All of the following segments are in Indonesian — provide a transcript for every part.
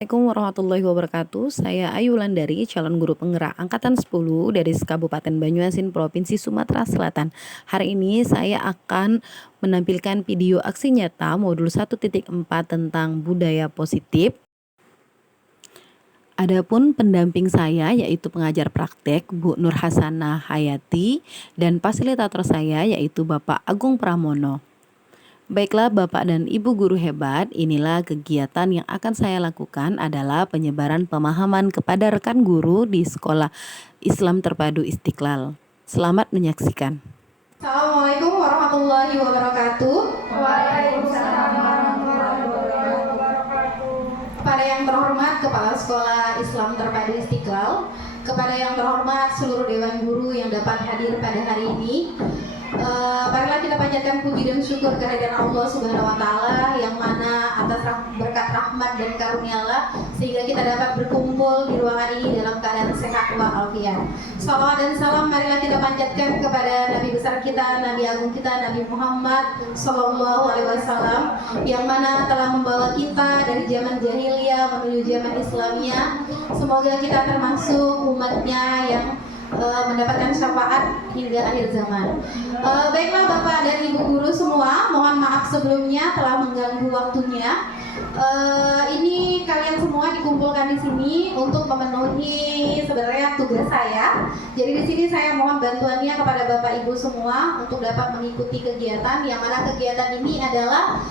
Assalamualaikum warahmatullahi wabarakatuh. Saya Ayu Wulandari, calon guru penggerak angkatan 10 dari Kabupaten Banyuasin, Provinsi Sumatera Selatan. Hari ini saya akan menampilkan video aksi nyata modul 1.4 tentang budaya positif. Adapun pendamping saya yaitu pengajar praktek Bu Nur Hasanah Hayati dan fasilitator saya yaitu Bapak Agung Pramono. Baiklah Bapak dan Ibu guru hebat, inilah kegiatan yang akan saya lakukan adalah penyebaran pemahaman kepada rekan guru di Sekolah Islam Terpadu Istiqlal. Selamat menyaksikan. Assalamualaikum warahmatullahi wabarakatuh. Waalaikumsalam warahmatullahi wabarakatuh. Kepada yang terhormat Kepala Sekolah Islam Terpadu Istiqlal, kepada yang terhormat seluruh Dewan Guru yang dapat hadir pada hari ini, marilah kita panjatkan puji dan syukur kehadiran Allah Subhanahu wa Ta'ala yang mana atas berkat rahmat dan karunia-Allah sehingga kita dapat berkumpul di ruangan ini dalam keadaan sehat walafiat. Salawat dan salam marilah kita panjatkan kepada Nabi besar kita, Nabi agung kita, Nabi Muhammad Sallallahu Alaihi Wasallam yang mana telah membawa kita dari zaman jahiliyah menuju zaman Islamiyah. Semoga kita termasuk umatnya yang mendapatkan syafaat hingga akhir zaman. Baiklah Bapak dan Ibu guru semua, mohon maaf sebelumnya telah mengganggu waktunya. Ini kalian semua dikumpulkan di sini untuk memenuhi sebenarnya tugas saya. Jadi di sini saya mohon bantuannya kepada Bapak Ibu semua untuk dapat mengikuti kegiatan yang mana kegiatan ini adalah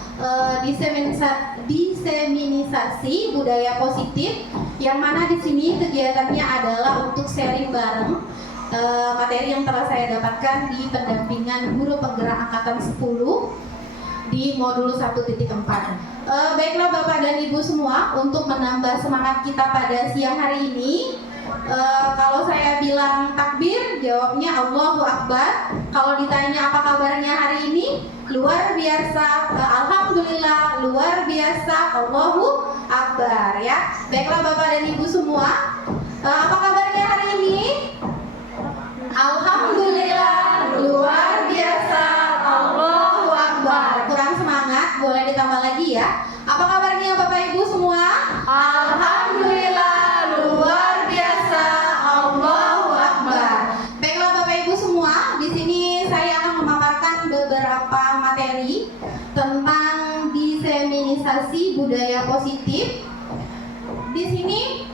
diseminisasi budaya positif, yang mana di sini kegiatannya adalah untuk sharing bareng materi yang telah saya dapatkan di pendampingan guru penggerak angkatan 10 di modul 1.4. Baiklah Bapak dan Ibu semua, untuk menambah semangat kita pada siang hari ini, kalau saya bilang takbir, jawabnya Allahu Akbar. Kalau ditanya apa kabarnya hari ini, luar biasa, Alhamdulillah, luar biasa, Allahu Akbar ya. Baiklah Bapak dan Ibu semua, apa kabarnya hari ini? Alhamdulillah, luar biasa, Allahu Akbar. Kurang semangat, boleh ditambah lagi ya. Apa kabarnya Bapak Ibu semua? Alhamdulillah, luar biasa, Allahu Akbar. Baiklah Bapak Ibu semua, di sini saya akan memaparkan beberapa materi tentang diseminisasi budaya positif. Di sini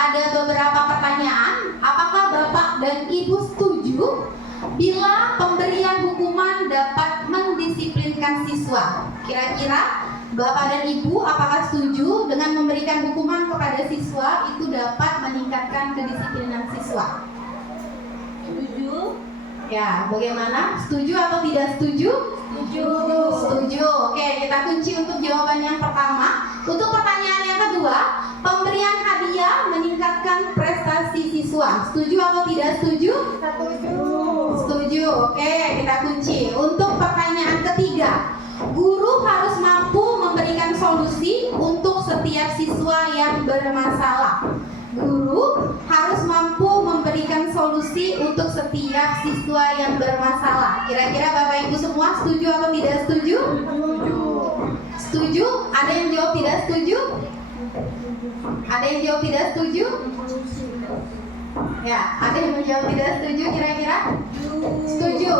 ada beberapa pertanyaan. Apakah Bapak dan Ibu setuju bila pemberian hukuman dapat mendisiplinkan siswa? Kira-kira Bapak dan Ibu apakah setuju dengan memberikan hukuman kepada siswa itu dapat meningkatkan kedisiplinan siswa? Setuju? Ya, bagaimana? Setuju atau tidak setuju? Setuju. Setuju. Oke, kita kunci untuk jawaban yang pertama. Untuk pertanyaan yang kedua, pemberian hadiah meningkatkan prestasi siswa. Setuju atau tidak setuju? Setuju. Setuju. Oke, kita kunci. Untuk pertanyaan ketiga, guru harus mampu memberikan solusi untuk setiap siswa yang bermasalah. Guru harus mampu memberikan solusi untuk setiap siswa yang bermasalah. Kira-kira Bapak Ibu semua setuju atau tidak setuju? Setuju. Setuju? Ada yang jawab tidak setuju? Ada yang jawab tidak setuju? Ya, ada yang menjawab tidak setuju kira-kira? Setuju.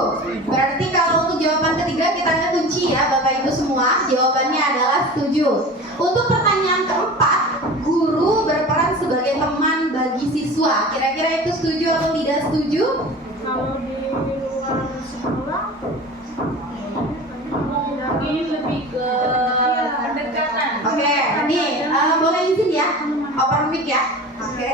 Berarti kalau untuk jawaban ketiga kita ada kunci ya Bapak Ibu semua. Jawabannya adalah setuju. Untuk pertanyaan keempat, guru berperan sebagai teman bagi siswa. Kira-kira itu setuju atau tidak setuju? Kalau di luar sekolah, lagi lebih ke pendekatan. Oke, nih boleh izin ya, open mic ya. Oke.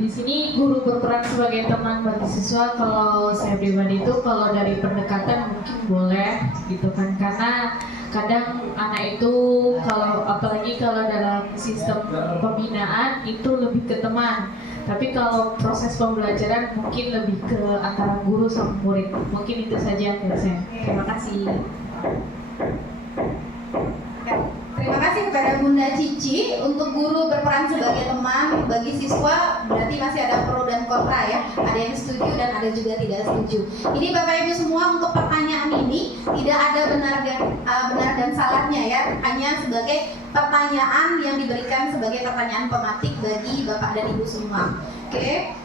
Di sini guru berperan sebagai teman bagi siswa. Kalau saya pribadi itu kalau dari pendekatan mungkin boleh gitu kan, karena kadang anak itu kalau apalagi kalau dalam sistem pembinaan itu lebih ke teman. Tapi kalau proses pembelajaran mungkin lebih ke antara guru sama murid. Mungkin itu saja dari saya. Terima kasih. Terima kasih kepada Bunda Bunda Cici. Untuk guru berperan sebagai teman, bagi siswa berarti masih ada pro dan kontra ya. Ada yang setuju dan ada juga tidak setuju. Ini Bapak Ibu semua, untuk pertanyaan ini tidak ada benar dan salahnya ya. Hanya sebagai pertanyaan yang diberikan sebagai pertanyaan pematik bagi Bapak dan Ibu semua. Oke.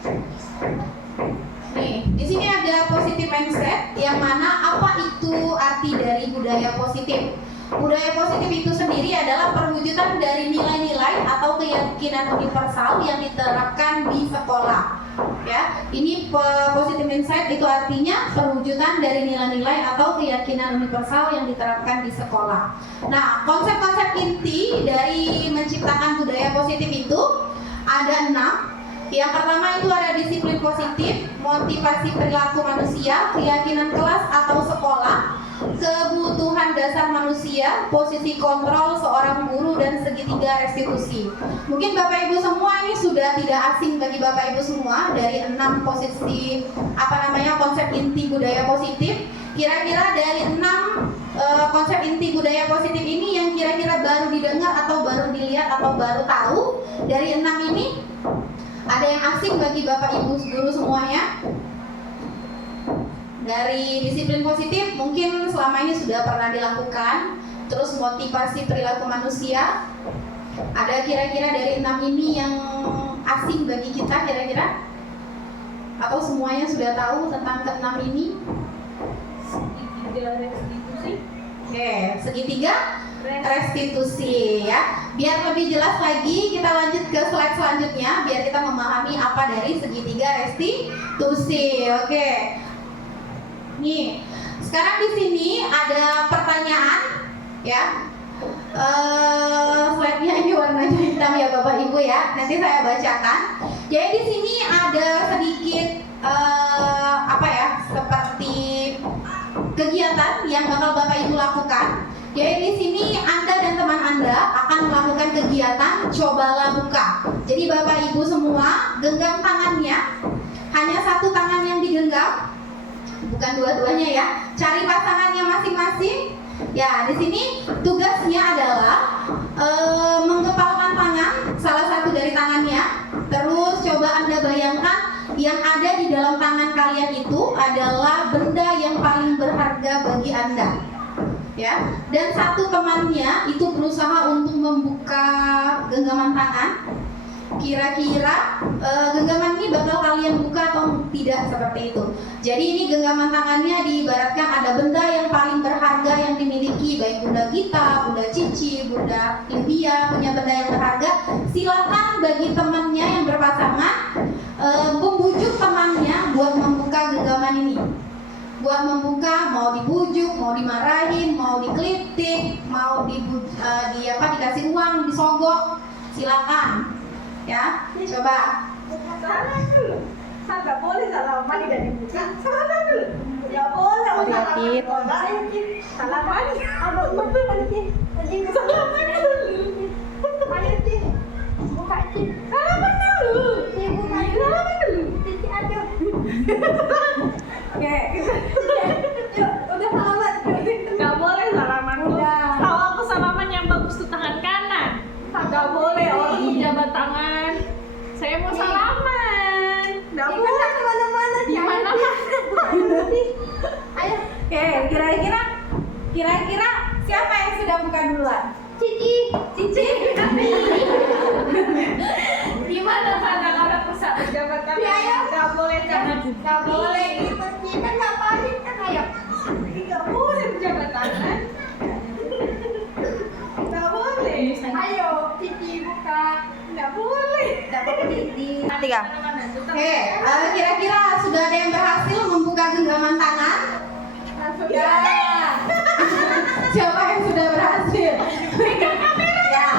Nih, di sini ada positive mindset, yang mana apa itu arti dari budaya positif? Budaya positif itu sendiri adalah perwujudan dari nilai-nilai atau keyakinan universal yang diterapkan di sekolah. Ya, ini positive mindset itu artinya perwujudan dari nilai-nilai atau keyakinan universal yang diterapkan di sekolah. Nah, konsep-konsep inti dari menciptakan budaya positif itu ada 6. Yang pertama itu ada disiplin positif, motivasi perilaku manusia, keyakinan kelas atau sekolah, kebutuhan dasar manusia, posisi kontrol seorang guru, dan segitiga restitusi. Mungkin Bapak Ibu semua ini sudah tidak asing bagi Bapak Ibu semua dari 6 posisi konsep inti budaya positif. Kira-kira dari 6 konsep inti budaya positif ini yang kira-kira baru didengar atau baru dilihat atau baru tahu, dari 6 ini ada yang asing bagi Bapak Ibu guru semuanya? Dari disiplin positif mungkin selama ini sudah pernah dilakukan. Terus motivasi perilaku manusia, ada kira-kira dari 6 ini yang asing bagi kita kira-kira? Atau semuanya sudah tahu tentang ke-6 ini? Segitiga restitusi. Oke, segitiga restitusi ya. Biar lebih jelas lagi, kita lanjut ke slide selanjutnya biar kita memahami apa dari segitiga restitusi. Oke. Nih, sekarang di sini ada pertanyaan ya. Slide-nya ini warnanya hitam ya Bapak Ibu ya. Nanti saya bacakan. Jadi di sini ada sedikit seperti kegiatan yang bakal Bapak Ibu lakukan. Jadi di sini Anda dan teman Anda akan melakukan kegiatan cobalah buka. Jadi Bapak Ibu semua genggam tangannya, hanya satu tangan yang digenggam, bukan dua-duanya ya. Cari pasangannya masing-masing. Ya, di sini tugasnya adalah menggepalkan tangan, salah satu dari tangannya. Terus coba Anda bayangkan yang ada di dalam tangan kalian itu adalah benda yang paling berharga bagi Anda. Ya, dan satu temannya itu berusaha untuk membuka genggaman tangan. Kira-kira genggaman ini bakal kalian buka atau tidak, seperti itu. Jadi ini genggaman tangannya diibaratkan ada benda yang paling berharga yang dimiliki, baik Bunda Gita, Bunda Cici, Bunda India punya benda yang berharga. Silakan bagi temannya yang berpasangan membujuk temannya buat membuka genggaman ini. Buat membuka, mau dibujuk, mau dimarahin, mau dikritik, mau dikasih uang, disogok, silakan. Ya, coba. Salah dulu. Saya nggak boleh salaman tidak dibuka. Salah dulu. Nggak boleh. Dikit. Salaman. Abang betul nanti. Salaman dulu. Ayo Cik. Buka Cik. Salaman dulu. Cik buka. Salaman dulu. Cik aja. Oke. Yuk, udah salaman. Nggak boleh salaman. Udah. Tahu aku salaman yang bagus tuh tangan kanan. Nggak boleh orang pejabat tangan. Saya mau salaman. Nggak boleh kemana-mana. Gimana? Ayo. Oke, kira-kira siapa yang sudah buka duluan? Cici. Gimana kadang orang pejabat tangan? Ya, nggak boleh jangan. Nggak boleh gitu. Kita nggak panik kan, ayo. Nggak boleh pejabat tangan. Nggak boleh. Ayo, Cici buka. Nggak boleh. Nggak boleh di. Tiga. Oke, kira-kira sudah ada yang berhasil membuka genggaman tangan? Ya. Siapa yang sudah berhasil? Ya.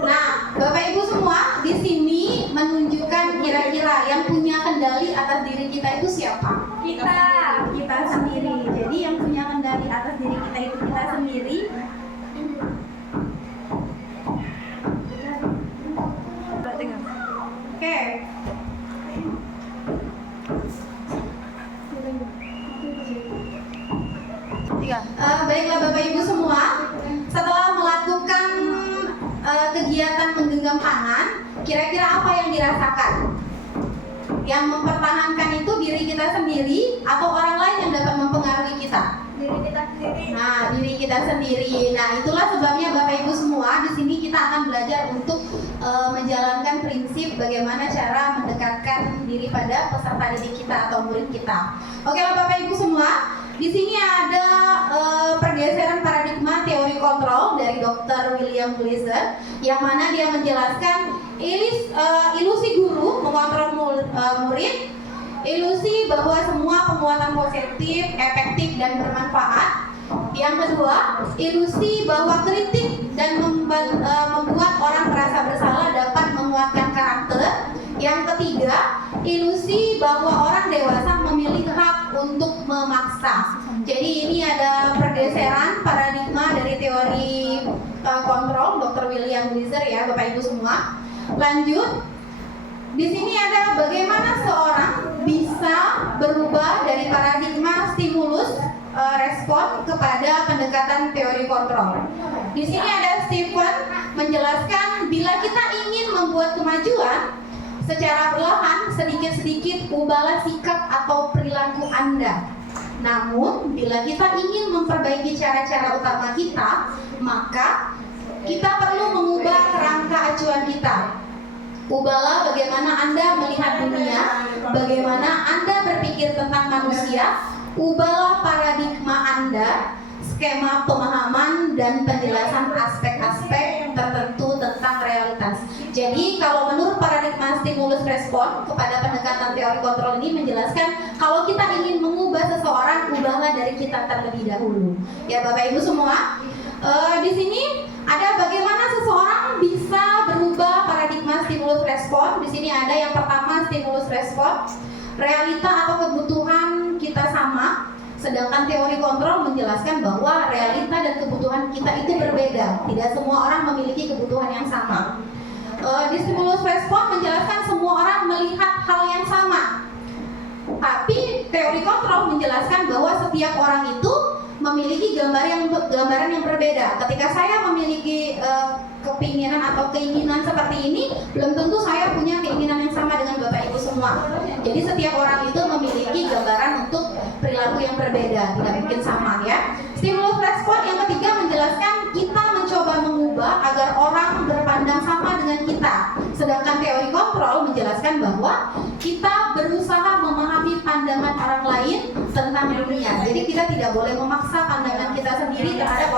Nah, Bapak Ibu semua di sini menunjukkan kira-kira yang punya kendali atas diri kita itu siapa? Kita sendiri. Jadi yang punya kendali atas diri kita itu kita sendiri. Oke. menggenggam tangan, kira-kira apa yang dirasakan? Yang mempertahankan itu diri kita sendiri atau orang lain yang dapat mempengaruhi kita? Diri kita sendiri. Nah, diri kita sendiri. Nah, itulah sebabnya Bapak Ibu semua di sini kita akan belajar untuk menjalankan prinsip bagaimana cara mendekatkan diri pada peserta didik kita atau murid kita. Oke lah Bapak Ibu semua, di sini ada pergeseran paradigma teori kontrol dari Dr. William Glasser, yang mana dia menjelaskan ilusi guru mengontrol murid, ilusi bahwa semua penguatan positif, efektif, dan bermanfaat. Yang kedua, ilusi bahwa kritik dan membuat orang merasa bersalah dapat menguatkan karakter. Yang ketiga, ilusi bahwa orang dewasa memiliki hak untuk memaksa. Jadi ini ada pergeseran paradigma dari teori kontrol Dr. William Glasser ya Bapak Ibu semua. Lanjut, di sini ada bagaimana seorang bisa berubah dari paradigma stimulus respon kepada pendekatan teori kontrol. Di sini ada Stephen menjelaskan bila kita ingin membuat kemajuan secara perlahan, sedikit-sedikit ubahlah sikap atau perilaku Anda. Namun bila kita ingin memperbaiki cara-cara utama kita, maka kita perlu mengubah kerangka acuan kita. Ubahlah bagaimana Anda melihat dunia, bagaimana Anda berpikir tentang manusia. Ubahlah paradigma Anda, skema pemahaman dan penjelasan aspek-aspek tertentu tentang realitas. Jadi kalau menurut paradigma stimulus respon kepada pendekatan teori kontrol ini menjelaskan kalau kita ingin mengubah seseorang, ubahlah dari kita terlebih dahulu. Ya Bapak Ibu semua, di sini ada bagaimana seseorang bisa berubah paradigma stimulus respon. Di sini ada yang pertama stimulus respon. Realita atau kebutuhan kita sama, sedangkan teori kontrol menjelaskan bahwa realita dan kebutuhan kita itu berbeda. Tidak semua orang memiliki kebutuhan yang sama. Di stimulus respon menjelaskan semua orang melihat hal yang sama. Tapi teori kontrol menjelaskan bahwa setiap orang itu memiliki gambaran yang berbeda. Ketika saya memiliki keinginan atau keinginan seperti ini, belum tentu saya punya keinginan yang sama dengan Bapak Ibu semua. Jadi setiap orang itu memiliki gambaran untuk perilaku yang berbeda, tidak mungkin sama ya. Stimulus respon yang ketiga menjelaskan kita mencoba mengubah agar orang berpandang sama dengan kita. Sedangkan teori kontrol menjelaskan bahwa kita berusaha memahami pandangan orang lain tentang dunia. Jadi kita tidak boleh memaksa pandangan kita sendiri terhadap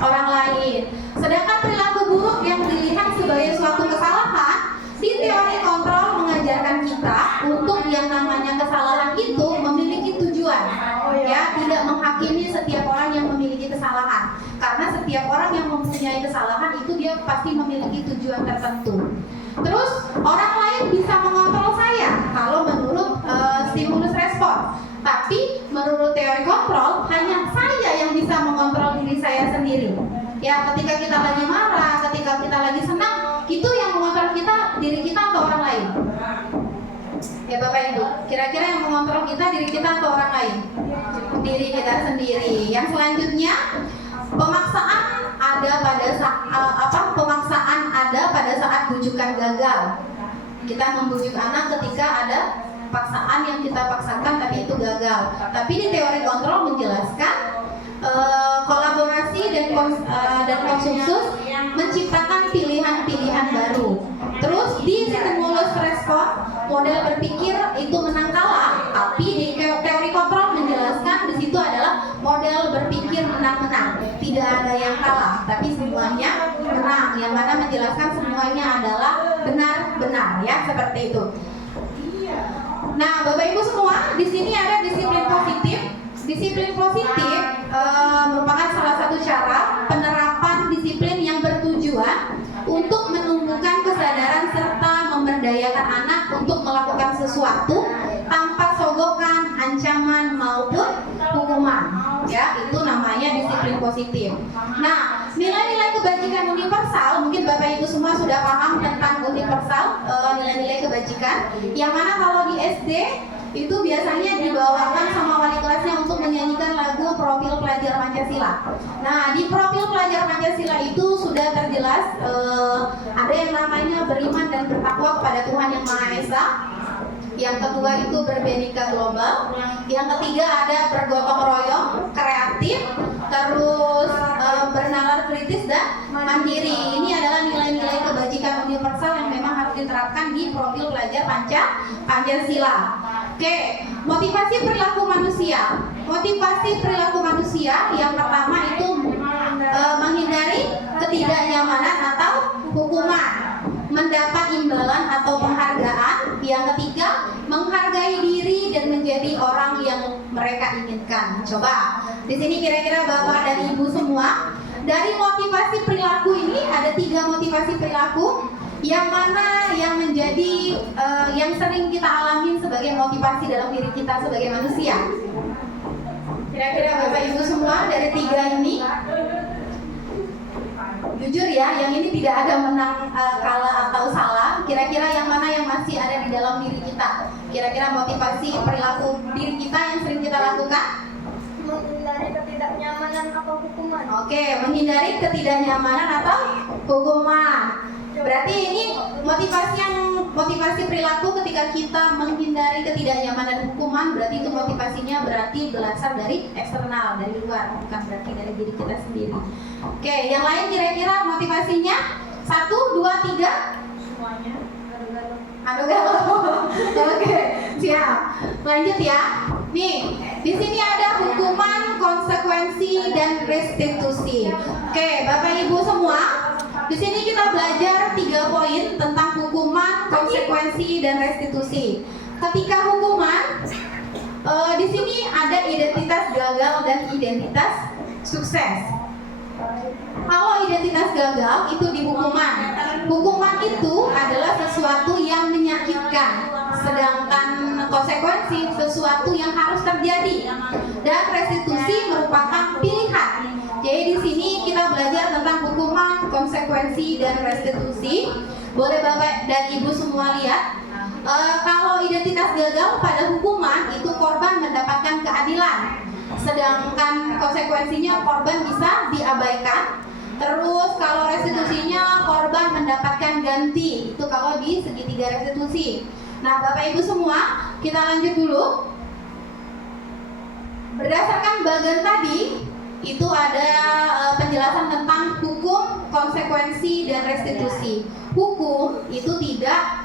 orang lain. Sedangkan perilaku buruk yang dilihat sebagai suatu kesalahan, di teori kontrol mengajarkan kita untuk yang namanya kesalahan itu memiliki tujuan. Ya, tidak menghakimi setiap orang yang memiliki kesalahan. Karena setiap orang yang mempunyai kesalahan itu dia pasti memiliki tujuan tertentu. Terus orang lain bisa mengontrol saya kalau menurut stimulus respon. Tapi menurut teori kontrol hanya saya yang bisa mengontrol diri saya sendiri. Ya, ketika kita lagi marah, ketika kita lagi senang, itu yang mengontrol kita, diri kita atau orang lain? Ya Bapak Ibu, kira-kira yang mengontrol kita diri kita atau orang lain? Diri kita sendiri. Yang selanjutnya, pemaksaan ada pada saat bujukan gagal. Kita membujuk anak ketika ada paksaan yang kita paksakan tapi itu gagal. Tapi di teori kontrol menjelaskan kolaborasi dan konsensus menciptakan pilihan-pilihan baru. Terus di stimulus respon, model berpikir itu menang kalah, tapi di teori kontrol menjelaskan di situ adalah model berpikir menang-menang. Tidak ada yang kalah, tapi semuanya menang. Yang mana menjelaskan semuanya adalah benar-benar ya, seperti itu. Nah, Bapak Ibu semua, di sini ada disiplin positif. Disiplin positif merupakan salah satu cara penerapan disiplin yang bertujuan untuk menumbuhkan kesadaran serta memberdayakan anak untuk melakukan sesuatu tanpa sogokan, ancaman maupun hukuman. Ya, itu namanya disiplin positif. Nah, nilai-nilai kebajikan universal, mungkin Bapak Ibu semua sudah paham tentang universal, nilai-nilai kebajikan. Yang mana kalau di SD itu biasanya dibawakan sama wali kelasnya untuk menyanyikan lagu Profil Pelajar Pancasila. Nah, di Profil Pelajar Pancasila itu sudah terjelas ada ada yang namanya beriman dan bertakwa kepada Tuhan Yang Maha Esa. Yang kedua itu berbenika global. Yang ketiga ada bergotong royong, kreatif, terus bernalar kritis dan mandiri. Ini adalah nilai-nilai kebajikan universal yang memang harus diterapkan di profil pelajar Pancasila. Oke, motivasi perilaku manusia. Motivasi perilaku manusia yang pertama itu menghindari ketidaknyamanan atau hukuman, mendapat imbalan atau penghargaan. Yang ketiga, menghargai diri dan menjadi orang yang mereka inginkan. Coba, di sini kira-kira Bapak dan Ibu semua, dari motivasi perilaku ini ada 3 motivasi perilaku. Yang mana yang menjadi yang sering kita alamin sebagai motivasi dalam diri kita sebagai manusia? Kira-kira Bapak Ibu semua dari 3 ini, jujur ya, yang ini tidak ada menang kalah atau salah. Kira-kira yang mana yang masih ada di dalam diri kita? Kira-kira motivasi perilaku diri kita yang sering kita lakukan? Menghindari ketidaknyamanan atau hukuman. Oke, menghindari ketidaknyamanan atau hukuman. Berarti ini motivasi perilaku ketika kita menghindari ketidaknyamanan hukuman, berarti itu motivasinya berarti berasal dari eksternal, dari luar, bukan berarti dari diri kita sendiri. Oke, yang lain kira-kira motivasinya 1, 2, 3? Semuanya. Aduh galau. Oke, siap. Lanjut ya. Nih, di sini ada hukuman, konsekuensi, dan restitusi. Oke, Bapak Ibu semua, di sini kita belajar 3 poin tentang hukuman, konsekuensi, dan restitusi. Ketika hukuman, di sini ada identitas gagal dan identitas sukses. Kalau identitas gagal itu di hukuman. Hukuman itu adalah sesuatu yang menyakitkan, sedangkan konsekuensi sesuatu yang harus terjadi. Dan restitusi merupakan pilihan. Jadi di sini kita belajar tentang hukuman, konsekuensi, dan restitusi. Boleh Bapak dan Ibu semua lihat. Kalau identitas gagal pada hukuman itu korban mendapatkan keadilan, sedangkan konsekuensinya korban bisa diabaikan. Terus kalau restitusinya korban mendapatkan ganti, itu kalau di segitiga restitusi. Nah Bapak Ibu semua, kita lanjut dulu. Berdasarkan bagian tadi, itu ada penjelasan tentang hukum, konsekuensi, dan restitusi. Hukum itu tidak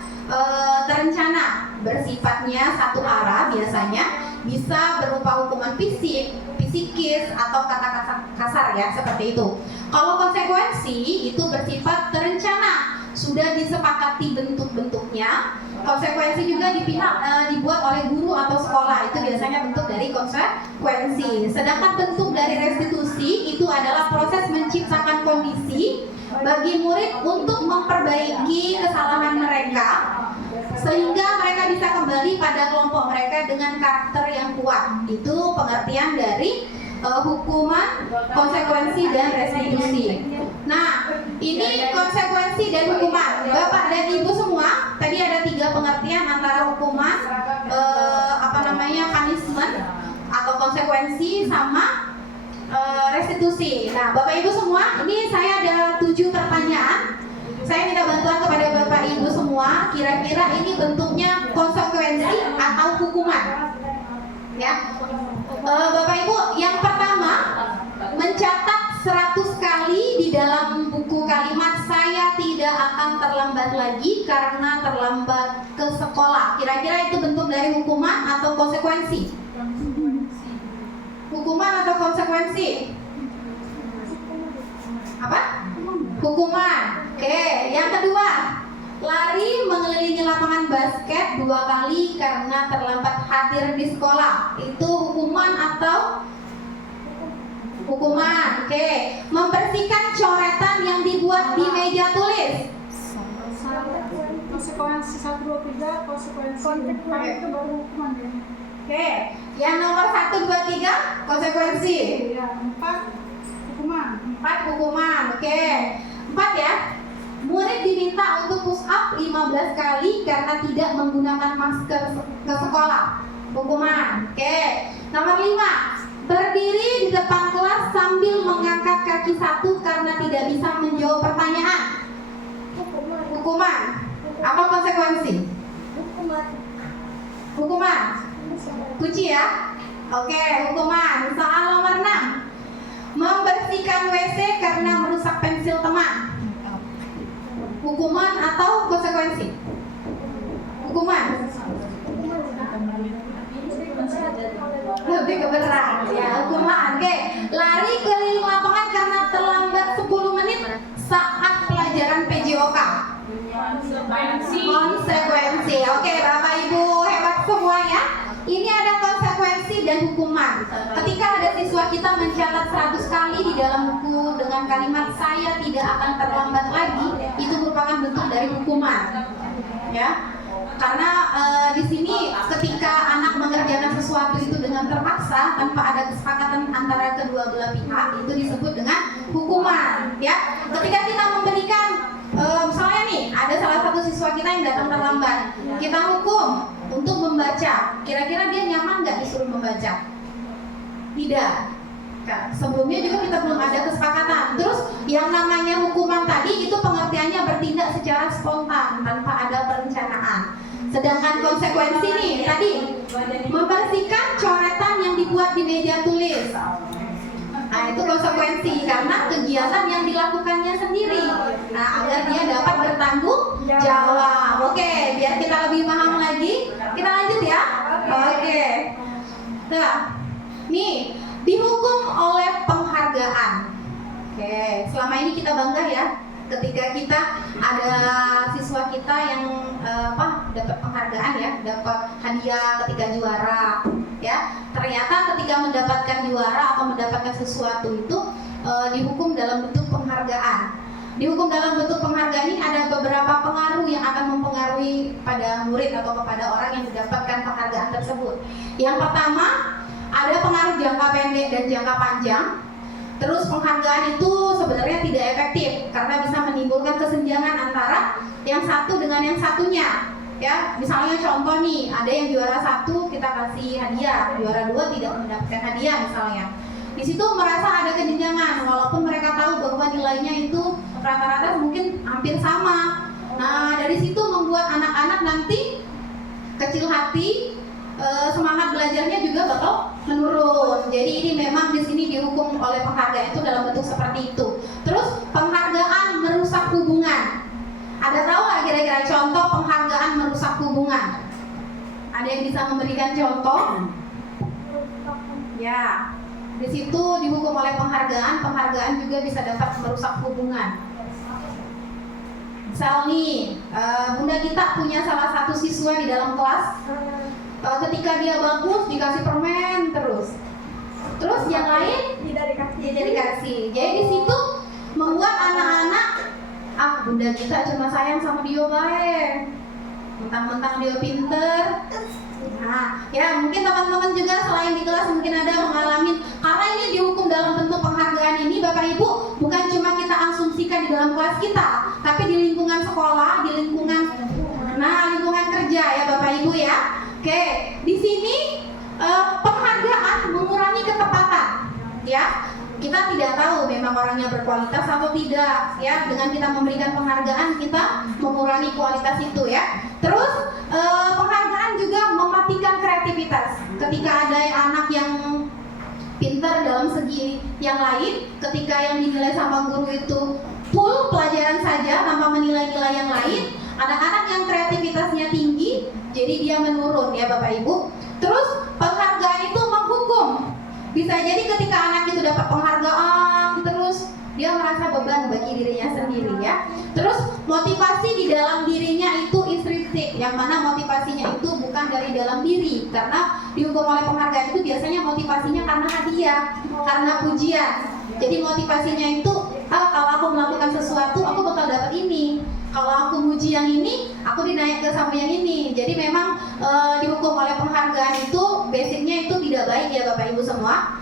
terencana, bersifatnya satu arah, biasanya bisa berupa hukuman fisik, psikis, atau kata-kata kasar ya, seperti itu. Kalau konsekuensi itu bersifat terencana, sudah disepakati bentuk-bentuknya. Konsekuensi juga dibuat oleh guru atau sekolah, itu biasanya bentuk dari konsekuensi. Sedangkan bentuk dari restitusi itu adalah proses menciptakan kondisi bagi murid untuk memperbaiki kesalahan mereka, sehingga mereka bisa kembali pada kelompok mereka dengan karakter yang kuat. Itu pengertian dari hukuman, konsekuensi, dan restitusi. Nah, ini konsekuensi dan hukuman. Bapak dan Ibu semua, tadi ada 3 pengertian antara hukuman, punishment atau konsekuensi, sama restitusi. Nah, Bapak Ibu semua, ini saya ada 7 pertanyaan. Saya minta bantuan kepada Bapak Ibu semua. Kira-kira ini bentuknya konsekuensi atau hukuman? Ya. Bapak Ibu, yang pertama, mencatat 100 kali di dalam buku kalimat "saya tidak akan terlambat lagi karena terlambat ke sekolah". Kira-kira itu bentuk dari hukuman atau konsekuensi? Hukuman atau konsekuensi? Apa? Hukuman. Oke, yang kedua, lari mengelilingi lapangan basket 2 kali karena terlambat hadir di sekolah. Itu hukuman atau hukuman? Oke, membersihkan coretan yang dibuat di meja tulis. Konsekuensi 1, 2, 3, konsekuensi itu baru hukuman ya. Oke, yang nomor 1, 2, 3 konsekuensi. Ya, 4 hukuman. 4 hukuman. Oke, 4 ya. Murid diminta untuk push up 15 kali karena tidak menggunakan masker ke sekolah. Hukuman. Oke. Nomor 5. Berdiri di depan kelas sambil mengangkat kaki 1 karena tidak bisa menjawab pertanyaan. Hukuman. Hukuman. Kunci ya. Oke, hukuman. Soal nomor 6. Membersihkan WC karena merusak pensil teman. Hukuman atau konsekuensi? Hukuman. Lebih ke berat ya, hukuman. Oke, lari keliling lapangan karena terlambat 10 menit saat pelajaran PJOK. Konsekuensi. Oke, Bapak Ibu hebat semua ya. Ini ada konsekuensi dan hukuman. Ketika ada siswa kita mencatat 100 kali di dalam buku dengan kalimat saya tidak akan terlambat lagi, itu merupakan bentuk dari hukuman. Ya. Karena di sini ketika anak mengerjakan sesuatu itu dengan terpaksa tanpa ada kesepakatan antara kedua belah pihak, itu disebut dengan hukuman. Ya, ketika kita memberikan misalnya nih ada salah satu siswa kita yang datang terlambat, kita hukum untuk membaca. Kira-kira dia nyaman nggak disuruh membaca? Tidak. Sebelumnya juga kita belum ada kesepakatan. Terus yang namanya hukuman tadi itu pengertiannya bertindak secara spontan tanpa ada perencanaan. Sedangkan konsekuensi nih tadi membersihkan coretan yang dibuat di meja tulis. Nah itu konsekuensi karena kegiatan yang dilakukannya sendiri. Nah agar dia dapat bertanggung jawab. Oke, biar kita lebih paham lagi, kita lanjut ya. Oke. Nah, nih dihukum oleh penghargaan. Oke, selama ini kita bangga ya ketika kita ada siswa kita yang dapat penghargaan ya, dapat hadiah ketika juara ya. Ternyata ketika mendapatkan juara atau mendapatkan sesuatu itu dihukum dalam bentuk penghargaan. Dihukum dalam bentuk penghargaan ini ada beberapa pengaruh yang akan mempengaruhi pada murid atau kepada orang yang mendapatkan penghargaan tersebut. Yang pertama, ada pengaruh jangka pendek dan jangka panjang. Terus penghargaan itu sebenarnya tidak efektif karena bisa menimbulkan kesenjangan antara yang satu dengan yang satunya. Ya, misalnya contoh nih, ada yang juara 1 kita kasih hadiah, juara 2 tidak mendapatkan hadiah misalnya. Di situ merasa ada kesenjangan walaupun mereka tahu bahwa nilainya itu rata-rata mungkin hampir sama. Nah, dari situ membuat anak-anak nanti kecil hati, semangat belajarnya juga bakal menurun. Jadi ini memang di sini dihukum oleh penghargaan itu dalam bentuk seperti itu. Terus penghargaan merusak hubungan. Ada tahu nggak kira-kira contoh penghargaan merusak hubungan? Ada yang bisa memberikan contoh? Ya, di situ dihukum oleh penghargaan. Penghargaan juga bisa dapat merusak hubungan. Misal nih, Bunda kita punya salah satu siswa di dalam kelas. Ketika dia bagus dikasih permen terus yang lain tidak dikasih. Jadi di situ membuat anak-anak Bunda kita cuma sayang sama dia baik, mentang-mentang dia pinter. Nah ya mungkin teman-teman juga selain di kelas mungkin ada mengalami, karena ini dihukum dalam bentuk penghargaan ini Bapak Ibu, bukan cuma kita asumsikan di dalam kelas kita, tapi di lingkungan sekolah, di lingkungan kerja ya Bapak Ibu ya. Oke, di sini penghargaan mengurangi ketepatan, ya. Kita tidak tahu memang orangnya berkualitas atau tidak, ya. Dengan kita memberikan penghargaan, kita mengurangi kualitas itu, ya. Terus penghargaan juga mematikan kreativitas. Ketika ada anak yang pintar dalam segi yang lain, ketika yang dinilai sama guru itu full pelajaran saja tanpa menilai-nilai yang lain, anak-anak yang kreativitasnya tinggi, jadi dia menurun ya Bapak Ibu. Terus penghargaan itu menghukum. Bisa jadi ketika anak itu dapat penghargaan, terus dia merasa beban bagi dirinya sendiri ya. Terus motivasi di dalam dirinya itu intrinsik, yang mana motivasinya itu bukan dari dalam diri. Karena dihukum oleh penghargaan itu biasanya motivasinya karena hadiah, karena pujian. Jadi motivasinya itu, kalau aku melakukan sesuatu, aku bakal dapat ini. Kalau aku muji yang ini, aku dinaik ke sama yang ini. Jadi memang dihukum oleh penghargaan itu, basicnya itu tidak baik ya Bapak Ibu semua.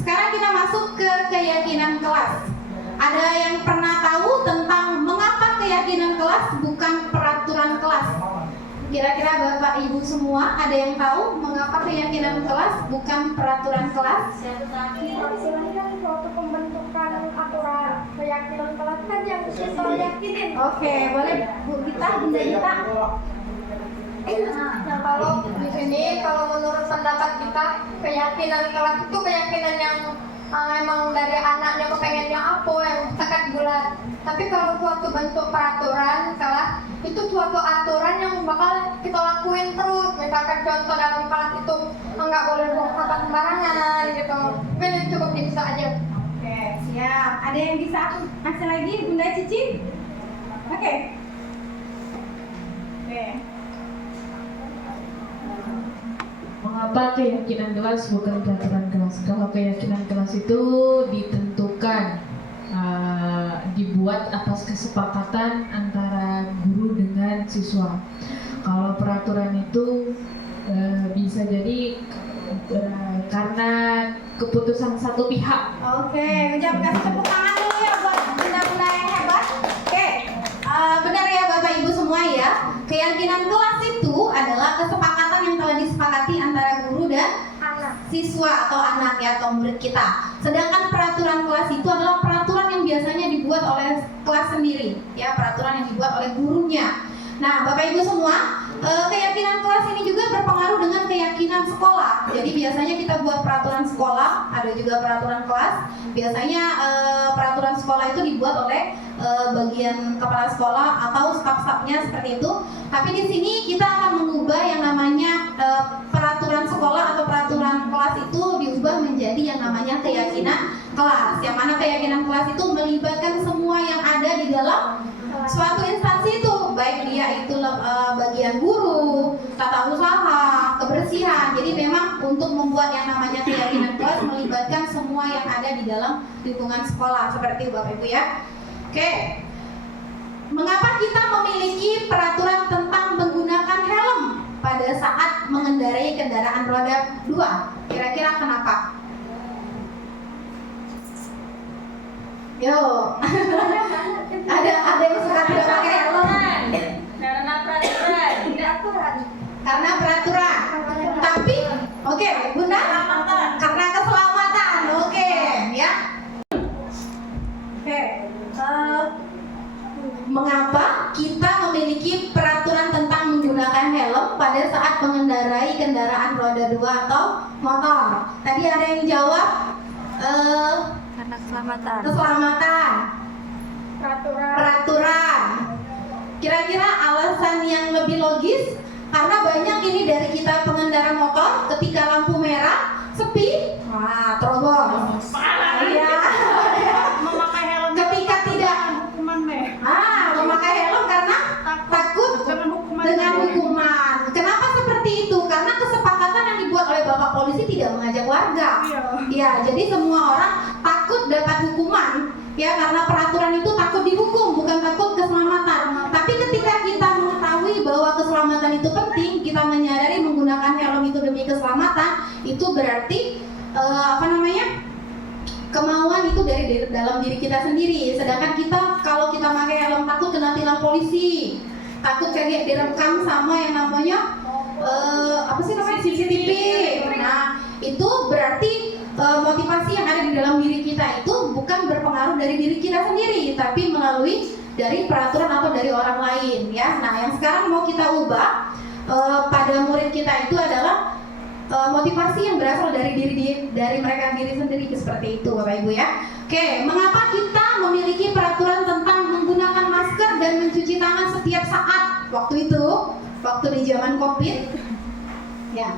Sekarang kita masuk ke keyakinan kelas. Ada yang pernah tahu tentang mengapa keyakinan kelas bukan peraturan kelas? Kira-kira Bapak Ibu semua ada yang tahu mengapa keyakinan kelas bukan peraturan kelas? Istilahnya suatu pembentukan aturan keyakinan kelas kan yang kita yakinin. Oke, boleh Bu Gita, Bunda Gita. Nah, kalau di sini, kalau menurut pendapat kita, keyakinan kelas itu keyakinan yang emang dari anaknya kepengennya apa yang tekat bulat. Tapi kalau suatu bentuk peraturan kelas itu suatu aturan yang bakal kita lakuin terus. Misalkan contoh dalam kelas itu nggak boleh buang sampah sembarangan gitu. Mungkin cukup gitu aja. Oke, siap. Ada yang bisa masih lagi, Bunda Cici? Oke. Oke. Mengapa keyakinan kelas bukan peraturan kelas? Kalau keyakinan kelas itu ditentukan, dibuat atas kesepakatan antara guru dengan siswa. Kalau peraturan itu bisa jadi karena keputusan satu pihak. Oke, ucap kasih tepuk tangan dulu ya buat bunda-bunda yang hebat. Oke, benar ya Bapak Ibu semua ya. Keyakinan kelas itu adalah kesepakatan yang telah disepakati antara guru dan siswa atau anak ya, atau murid kita. Sedangkan peraturan kelas itu adalah peraturan yang biasanya dibuat oleh kelas sendiri ya, peraturan yang dibuat oleh gurunya. Nah, Bapak Ibu semua, keyakinan kelas ini juga berpengaruh dengan keyakinan sekolah. Jadi biasanya kita buat peraturan sekolah, ada juga peraturan kelas. Biasanya peraturan sekolah itu dibuat oleh bagian kepala sekolah atau staf-stafnya seperti itu. Tapi di sini kita akan mengubah yang namanya peraturan sekolah atau peraturan kelas itu diubah menjadi yang namanya keyakinan kelas. Yang mana keyakinan kelas itu melibatkan semua yang ada di dalam suatu instansi itu, baik dia itu bagian guru, tata usaha, kebersihan. Jadi memang untuk membuat yang namanya keyakinan kelas melibatkan semua yang ada di dalam lingkungan sekolah, seperti itu Bapak Ibu ya. Oke, mengapa kita memiliki peraturan tentang menggunakan helm pada saat mengendarai kendaraan roda 2? Kira-kira kenapa? Yo, ada yang suka tidak pakai helm? Karena peraturan. Karena peraturan. Tapi, oke, Bunda, karena keselamatan, oke, ya. Oke, mengapa kita memiliki peraturan tentang menggunakan helm pada saat mengendarai kendaraan roda 2 atau motor? Tadi ada yang jawab. Karena keselamatan. Keselamatan, peraturan. Kira-kira alasan yang lebih logis, karena banyak ini dari kita pengendara motor ketika lampu merah sepi, wah terobos. Iya. Memakai helm Ketika tidak hukuman deh. memakai helm karena takut dengan hukuman. Kenapa seperti itu? Karena kesepakatan yang dibuat oleh Bapak Polisi tidak mengajak warga. Ya, jadi semua orang takut dapat hukuman ya, karena peraturan itu takut dihukum, bukan takut keselamatan. Tapi ketika kita mengetahui bahwa keselamatan itu penting, kita menyadari menggunakan helm itu demi keselamatan, itu berarti kemauan itu dari dalam diri kita sendiri. Sedangkan kita kalau kita pakai helm takut kena tilang polisi, takut kayak direkam sama yang namanya CCTV. Nah, itu berarti motivasi yang ada di dalam diri kita itu bukan berpengaruh dari diri kita sendiri, tapi melalui dari peraturan atau dari orang lain ya. Nah, yang sekarang mau kita ubah pada murid kita itu adalah motivasi yang berasal dari mereka sendiri, seperti itu Bapak Ibu ya. Oke, mengapa kita memiliki peraturan tentang menggunakan masker dan mencuci tangan setiap saat waktu di zaman Covid? Ya,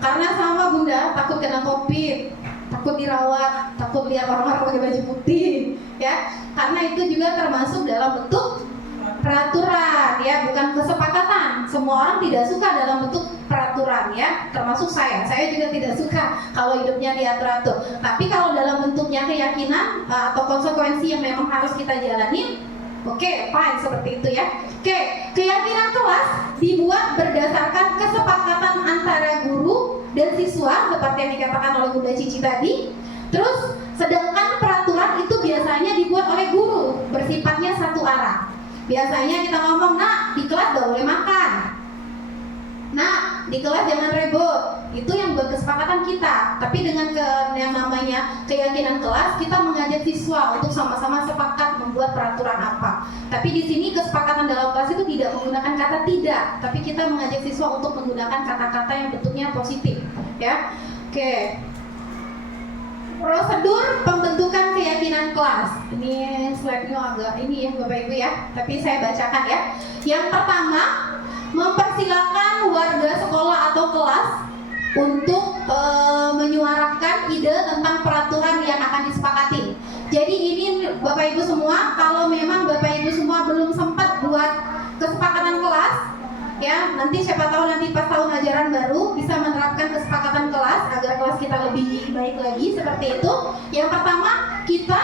karena sama Bunda takut kena Covid, takut dirawat, takut lihat orang-orang pakai baju putih, ya. Karena itu juga termasuk dalam bentuk peraturan, ya, bukan kesepakatan. Semua orang tidak suka dalam bentuk peraturan, ya, termasuk saya juga tidak suka kalau hidupnya diatur-atur. Tapi kalau dalam bentuknya keyakinan atau konsekuensi yang memang harus kita jalani, oke, fine, seperti itu ya. Oke, keyakinan kelas dibuat berdasarkan kesepakatan antara guru dan siswa seperti yang dikatakan oleh Bunda Cici tadi. Terus sedangkan peraturan itu biasanya dibuat oleh guru, bersifatnya satu arah. Biasanya kita ngomong, nah di kelas gak boleh makan, nah di kelas jangan ribut. Itu yang buat kesepakatan kita. Tapi dengan yang namanya keyakinan kelas, kita mengajak siswa untuk sama-sama sepakat membuat peraturan apa. Tapi di sini kesepakatan dalam kelas itu tidak menggunakan kata tidak, tapi kita mengajak siswa untuk menggunakan kata-kata yang bentuknya positif, ya. Oke. Prosedur pembentukan keyakinan kelas. Ini slide-nya agak ini ya Bapak Ibu ya, tapi saya bacakan ya. Yang pertama, mempersilakan warga sekolah atau kelas untuk menyuarakan ide tentang peraturan yang akan disepakati. Jadi ini Bapak Ibu semua, kalau memang Bapak Ibu semua belum sempat buat kesepakatan kelas, ya nanti siapa tahu nanti pas tahun ajaran baru bisa menerapkan kesepakatan kelas agar kelas kita lebih baik lagi seperti itu. Yang pertama, kita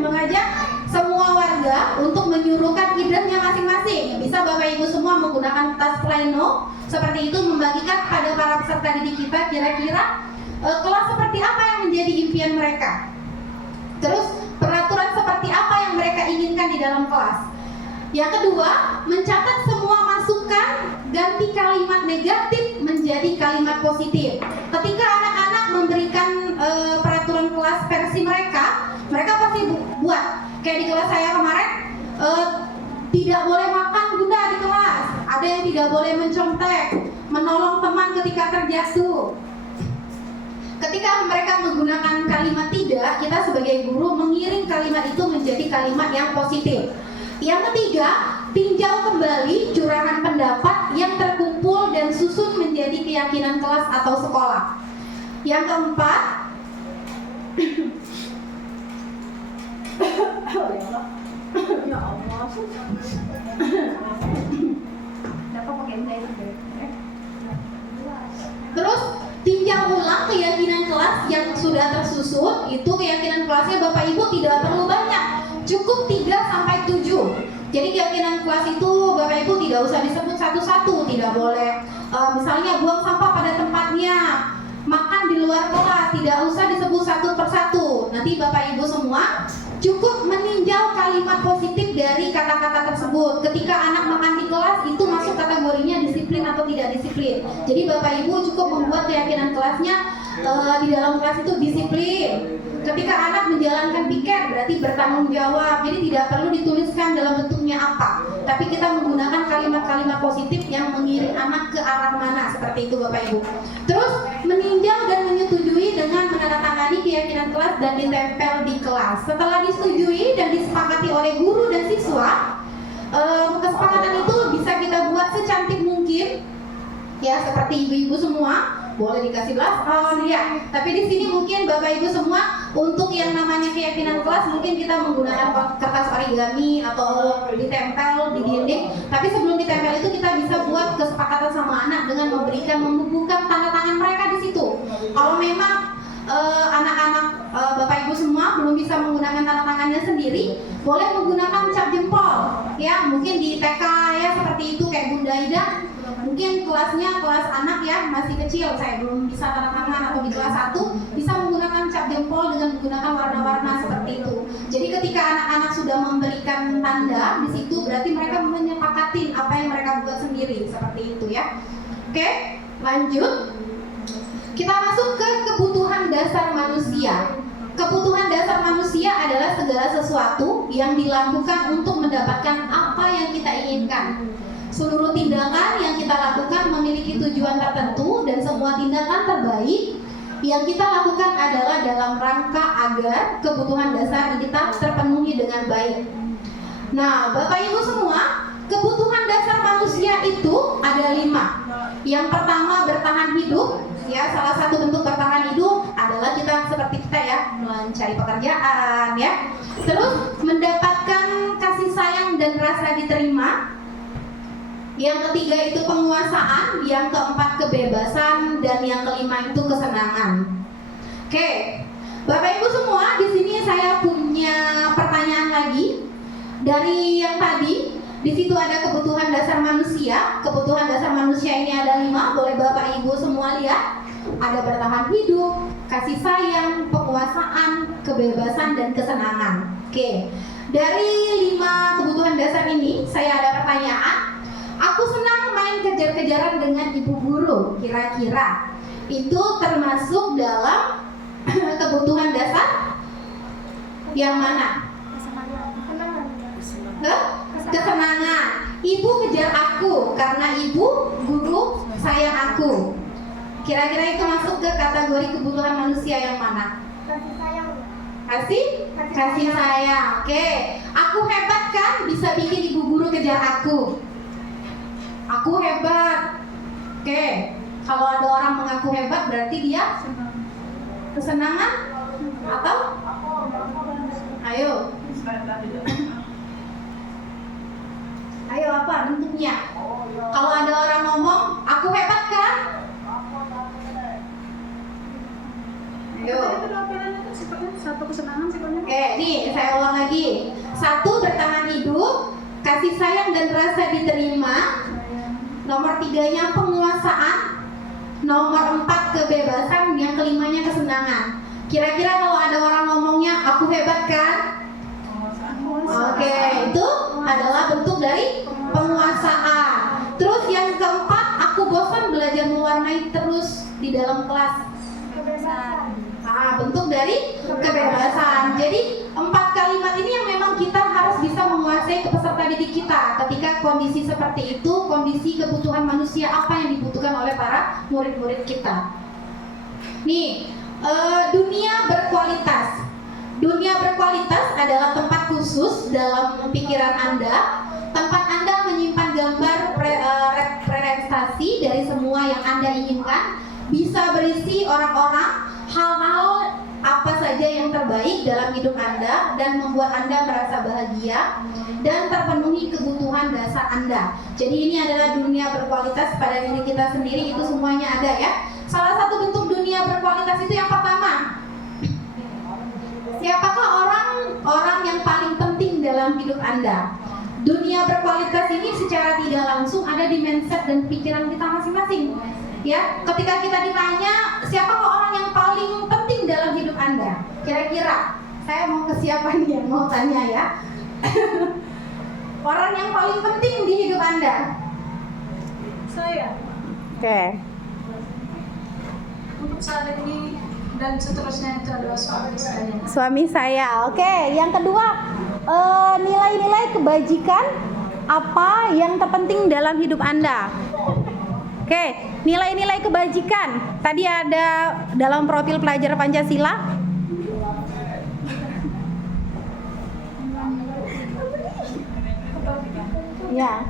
mengajak semua warga untuk menyuruhkan idenya masing-masing. Bisa Bapak Ibu semua menggunakan tas pleno seperti itu, membagikan pada para peserta didik kita kira-kira kelas seperti apa yang menjadi impian mereka. Terus peraturan seperti apa yang mereka inginkan di dalam kelas. Yang kedua, mencatat semua masukan, ganti kalimat negatif menjadi kalimat positif. Ketika anak-anak memberikan peraturan kelas versi mereka pasti buat. Kayak di kelas saya kemarin, tidak boleh makan bunda di kelas, ada yang tidak boleh mencontek, menolong teman ketika terjatuh. Ketika mereka menggunakan kalimat tidak, kita sebagai guru mengiring kalimat itu menjadi kalimat yang positif. Yang ketiga, tinjau kembali curahan pendapat yang terkumpul dan susun menjadi keyakinan kelas atau sekolah. Yang keempat, Ya Allah. terus tinjau ulang keyakinan kelas yang sudah tersusun. Itu keyakinan kelasnya Bapak Ibu tidak perlu banyak, cukup 3-7. Jadi keyakinan kelas itu Bapak Ibu tidak usah disebut satu-satu, tidak boleh misalnya buang sampah pada tempatnya, makan di luar kelas, tidak usah disebut satu persatu. Nanti Bapak Ibu semua cukup meninjau kalimat positif dari kata-kata tersebut. Ketika anak makan di kelas, itu masuk kategorinya disiplin atau tidak disiplin. Jadi Bapak Ibu cukup membuat keyakinan kelasnya di dalam kelas itu disiplin. Ketika anak menjalankan piket, berarti bertanggung jawab. Jadi tidak perlu dituliskan dalam bentuknya apa, tapi kita menggunakan kalimat-kalimat positif yang mengiring anak ke arah mana, seperti itu Bapak Ibu. Terus meninjau dan menyetujui dengan menandatangani keyakinan kelas dan ditempel di kelas. Setelah disetujui dan disepakati oleh guru dan siswa, kesepakatan itu bisa kita buat secantik mungkin, ya seperti ibu-ibu semua. Boleh dikasih blason ya. Tapi di sini mungkin Bapak Ibu semua untuk yang namanya keyakinan kelas mungkin kita menggunakan kertas origami atau ditempel di dinding. Tapi sebelum ditempel itu kita bisa buat kesepakatan sama anak dengan membubuhkan tanda tangan mereka di situ. Kalau memang anak-anak Bapak Ibu semua belum bisa menggunakan tanda tangannya sendiri, boleh menggunakan cap jempol. Ya, mungkin di TK ya seperti itu kayak Bunda Ida. Mungkin kelasnya kelas anak ya masih kecil, saya belum bisa tanda tangan, atau di kelas 1 bisa menggunakan cap jempol dengan menggunakan warna-warna seperti itu. Jadi ketika anak-anak sudah memberikan tanda di situ, berarti mereka menyepakatin apa yang mereka buat sendiri, seperti itu ya. Oke, lanjut. Kita masuk ke kebutuhan dasar manusia. Kebutuhan dasar manusia adalah segala sesuatu yang dilakukan untuk mendapatkan apa yang kita inginkan. Seluruh tindakan yang kita lakukan memiliki tujuan tertentu, dan semua tindakan terbaik yang kita lakukan adalah dalam rangka agar kebutuhan dasar kita terpenuhi dengan baik. Nah, Bapak Ibu semua, kebutuhan dasar manusia itu ada 5. Yang pertama, bertahan hidup. Ya, salah satu bentuk bertahan hidup adalah kita seperti kita ya, mencari pekerjaan ya. Terus mendapatkan kasih sayang dan rasa diterima. Yang ketiga itu penguasaan, yang keempat kebebasan, dan yang kelima itu kesenangan. Oke, Bapak Ibu semua, di sini saya punya pertanyaan lagi. Dari yang tadi, di situ ada kebutuhan dasar manusia. Kebutuhan dasar manusia ini ada 5, boleh Bapak Ibu semua lihat. Ada bertahan hidup, kasih sayang, penguasaan, kebebasan, dan kesenangan. Oke, dari 5 kebutuhan dasar ini, saya ada pertanyaan. Aku senang main kejar-kejaran dengan ibu guru. Kira-kira itu termasuk dalam kebutuhan dasar yang mana? Kesenangan. Ibu kejar aku karena ibu guru sayang aku. Kira-kira itu masuk ke kategori kebutuhan manusia yang mana? Kasih sayang. Kasih sayang. Oke. Aku hebat kan bisa bikin ibu guru kejar aku. Aku hebat. Oke. Kalau ada orang mengaku hebat berarti dia kesenangan atau ayo. Ayo apa bentuknya? Kalau ada orang ngomong, aku hebat kan? Ayo. Satu kesenangan sifatnya. Oke, nih saya ulang lagi. 1, bertahan hidup, kasih sayang dan rasa diterima. Nomor 3-nya penguasaan. Nomor 4 kebebasan, yang kelimanya kesenangan. Kira-kira kalau ada orang ngomongnya, aku hebat kan? Oke, itu adalah bentuk dari penguasaan. Terus yang keempat, aku bosan belajar mewarnai terus di dalam kelas. Bentuk dari kebebasan. Jadi 4 kalimat ini yang memang kita harus bisa menguasai ke peserta didik kita. Ketika kondisi seperti itu, kondisi kebutuhan manusia apa yang dibutuhkan oleh para murid-murid kita. Nih, dunia berkualitas. Dunia berkualitas adalah tempat khusus dalam pikiran Anda, tempat Anda menyimpan gambar representasi dari semua yang Anda inginkan. Bisa berisi orang-orang, hal-hal apa saja yang terbaik dalam hidup Anda dan membuat Anda merasa bahagia dan terpenuhi kebutuhan dasar Anda. Jadi ini adalah dunia berkualitas pada diri kita sendiri, itu semuanya ada ya. Salah satu bentuk dunia berkualitas itu yang pertama, siapakah orang yang paling penting dalam hidup Anda? Dunia berkualitas ini secara tidak langsung ada di mindset dan pikiran kita masing-masing. Ya, ketika kita ditanya siapakah orang yang paling penting dalam hidup Anda? Kira-kira saya mau ke siapa nih yang mau tanya ya? Orang yang paling penting di hidup Anda? Saya. Oke. Untuk saat ini dan seterusnya itu adalah suami saya. Suami saya. Oke, yang kedua, nilai-nilai kebajikan apa yang terpenting dalam hidup Anda? Oke, nilai-nilai kebajikan. Tadi ada dalam profil pelajar Pancasila. Ya.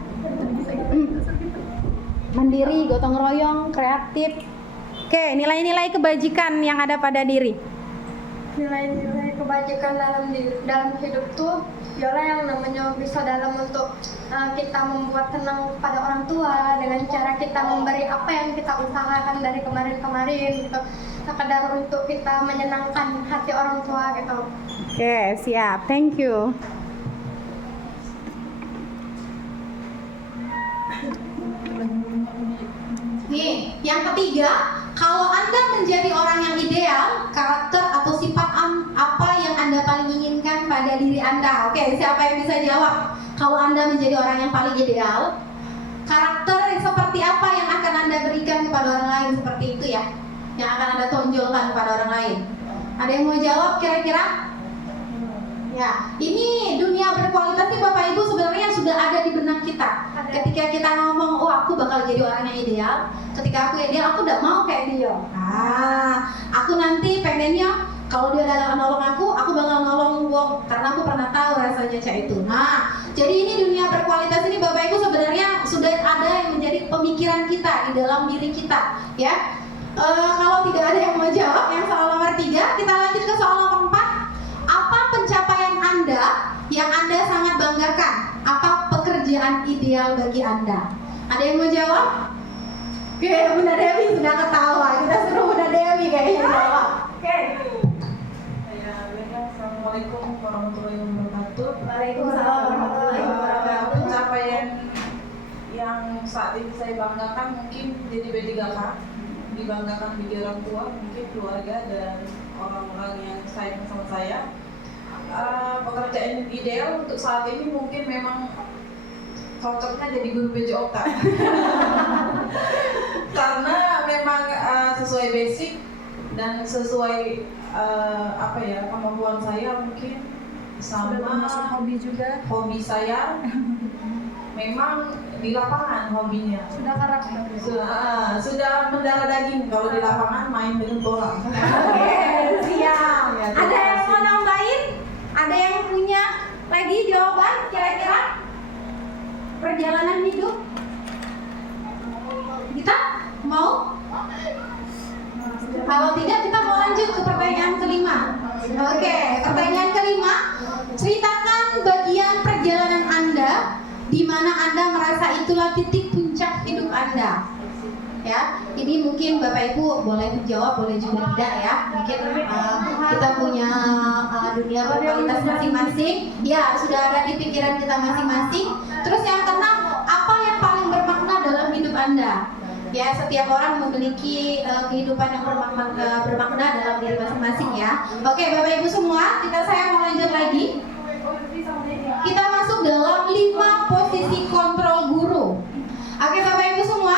Mandiri, gotong royong, kreatif. Oke, nilai-nilai kebajikan yang ada pada diri. Nilai-nilai kebajikan dalam hidup tuh ialah yang namanya bisa dalam untuk kita membuat tenang pada orang tua dengan cara kita memberi apa yang kita usahakan dari kemarin-kemarin gitu, sekadar untuk kita menyenangkan hati orang tua gitu. Oke, siap. Thank you. Nih, yang ketiga, kalau Anda menjadi orang yang ideal, karakter atau sifat apa yang Anda paling inginkan pada diri Anda? Oke, siapa yang bisa jawab? Kalau Anda menjadi orang yang paling ideal, karakter seperti apa yang akan Anda berikan kepada orang lain, seperti itu ya? Yang akan Anda tonjolkan kepada orang lain. Ada yang mau jawab kira-kira? Ya, ini dunia berkualitas nih Bapak Ibu sebenarnya sudah ada di benak kita. Ketika kita ngomong, oh aku bakal jadi orang yang ideal. Ketika aku ideal, aku udah mau kayak dia. Aku nanti pengennya kalau dia datang nolong aku bakal nolong wong karena aku pernah tahu rasanya kayak itu. Nah, jadi ini dunia berkualitas ini Bapak Ibu sebenarnya sudah ada yang menjadi pemikiran kita di dalam diri kita, ya. Kalau tidak ada yang mau jawab yang soal nomor 3, kita lanjut ke soal nomor 4. Apa pencapaian Anda yang Anda sangat banggakan? Apa pekerjaan ideal bagi Anda? Ada yang mau jawab? Oke, Bunda Dewi sudah ketawa. Kita suruh Bunda Dewi kayaknya jawab. Oke. Assalamualaikum warahmatullahi wabarakatuh. Waalaikumsalam warahmatullahi wabarakatuh. Pencapaian yang saat ini saya banggakan mungkin jadi B3K, dibanggakan bagi orang tua, mungkin keluarga dan orang-orang yang sayang sama saya. Pekerjaan ideal untuk saat ini mungkin memang cocoknya jadi guru PJOK karena memang sesuai basic dan sesuai kemampuan saya mungkin sama hobi juga. hobi saya memang di lapangan hobinya. Sudah karakter. Sudah mendarah daging kalau di lapangan main dengan bola. Oke, siap. Ya, Ada terima yang kasih. mau nambahin? Ada yang punya lagi jawaban kira-kira? Perjalanan hidup? Kita mau? Kalau tidak kita mau lanjut ke pertanyaan kelima. Oke, pertanyaan kelima. Ceritakan bagian perjalanan Anda di mana Anda merasa itulah titik puncak hidup Anda. Ya, ini mungkin Bapak Ibu boleh menjawab, boleh juga tidak ya. Mungkin kita punya dunia berkualitas masing-masing. Ya, sudah ada di pikiran kita masing-masing. Terus yang keenam, apa yang paling bermakna dalam hidup Anda? Ya, setiap orang memiliki kehidupan yang bermakna dalam diri masing-masing ya. Oke, Bapak Ibu semua, saya mau lanjut lagi. Kita masuk dalam 5 posisi kontrol guru. Oke, Bapak Ibu semua,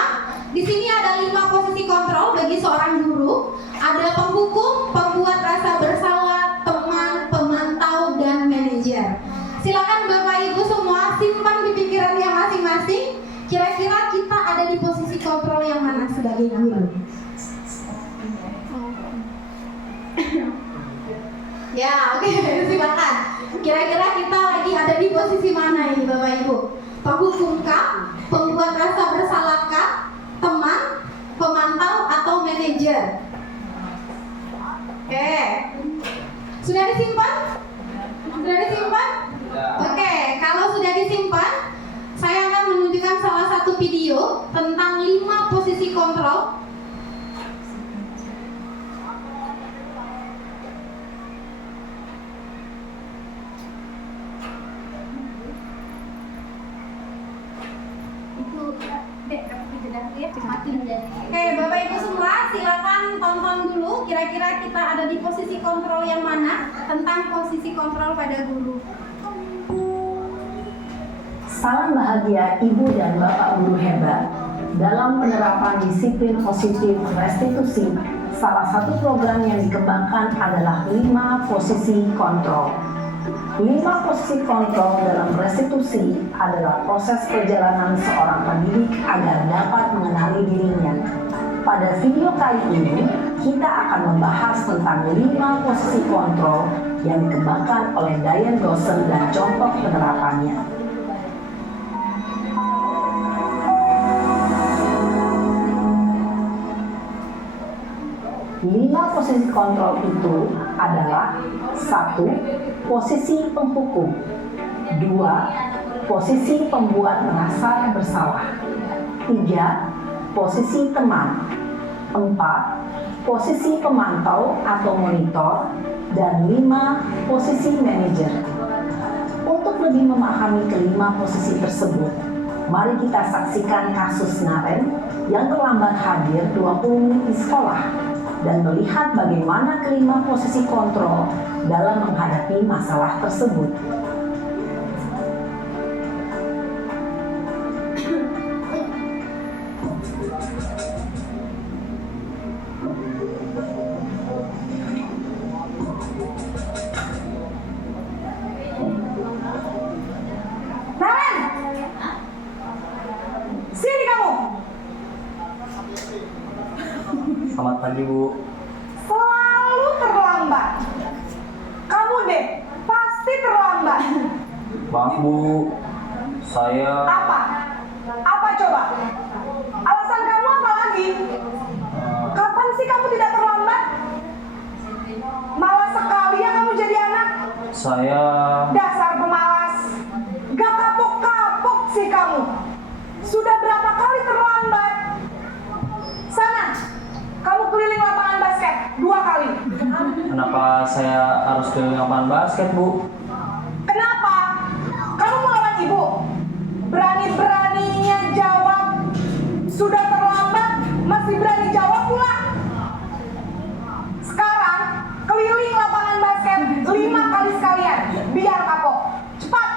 di sini ada 5 posisi kontrol bagi seorang guru. Ada penghukum, pembuat rasa bersalah, teman, pemantau, dan manajer. Silakan Bapak Ibu semua simpan di pikirannya masing-masing. Kira-kira kita ada di posisi kontrol yang mana sebagai guru? Ya, oke, silakan. Kira-kira kita lagi ada di posisi mana ini Bapak Ibu? Penghukumkah, pembuat rasa bersalahkah, teman, pemantau, atau manajer? Oke, sudah disimpan? Sudah disimpan? Oke, kalau sudah disimpan, saya akan menunjukkan salah satu video tentang 5 posisi kontrol. Oke, Bapak Ibu semua, silakan tonton dulu. Kira-kira kita ada di posisi kontrol yang mana tentang posisi kontrol pada guru. Salam bahagia Ibu dan Bapak guru hebat. Dalam penerapan disiplin positif restitusi, salah satu program yang dikembangkan adalah 5 posisi kontrol. 5 posisi kontrol dalam restitusi adalah proses perjalanan seorang pendidik agar dapat mengenali dirinya. Pada video kali ini, kita akan membahas tentang 5 posisi kontrol yang dikembangkan oleh Diane Dawson dan contoh penerapannya. 5 posisi kontrol itu adalah 1. Posisi penghukum, 2. Posisi pembuat merasa bersalah, 3. Posisi teman, 4. Posisi pemantau atau monitor, dan 5. Posisi manajer. Untuk lebih memahami kelima posisi tersebut, mari kita saksikan kasus Naren yang terlambat hadir 20 menit di sekolah dan melihat bagaimana kelima posisi kontrol dalam menghadapi masalah tersebut. Naren, sini kamu. Selamat pagi, Bu. Selalu terlambat. Kamu deh, pasti terlambat. Maaf, Bu. Saya Apa? Apa coba? Alasan kamu apa lagi? Kapan sih kamu tidak terlambat? Malas sekali ya kamu jadi anak. saya Dasar pemalas. Gak kapok-kapok sih kamu. Sudah berapa kali terlambat? Sana, kamu keliling lapangan basket 2 kali. kenapa saya harus ke lapangan basket, Bu? Kenapa? Kamu melawan ibu? Berani-beraninya jawab. Sudah terlambat, masih berani jawab pula. Sekarang, keliling lapangan basket 5 kali sekalian. Biar kapok. Cepat,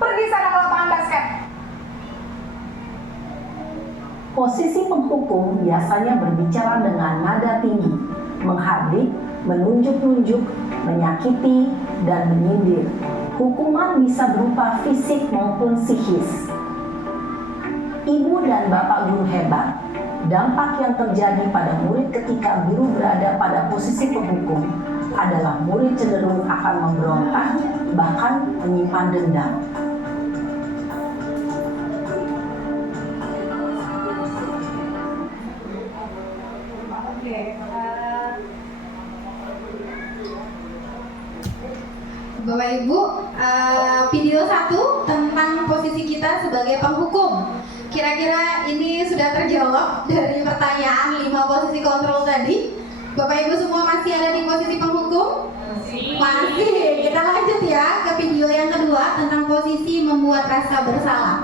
pergi sana ke lapangan basket. Posisi penghukum biasanya berbicara dengan nada tinggi, menghardik, menunjuk-nunjuk, menyakiti, dan menyindir. Hukuman bisa berupa fisik maupun psikis. Ibu dan bapak guru hebat, dampak yang terjadi pada murid ketika guru berada pada posisi penghukum adalah murid cenderung akan memberontak, bahkan menyimpan dendam. Bapak Ibu, video 1 tentang posisi kita sebagai penghukum. Kira-kira ini sudah terjawab dari pertanyaan 5 posisi kontrol tadi. Bapak Ibu semua masih ada di posisi penghukum? Masih. Kita lanjut ya ke video yang kedua tentang posisi membuat rasa bersalah.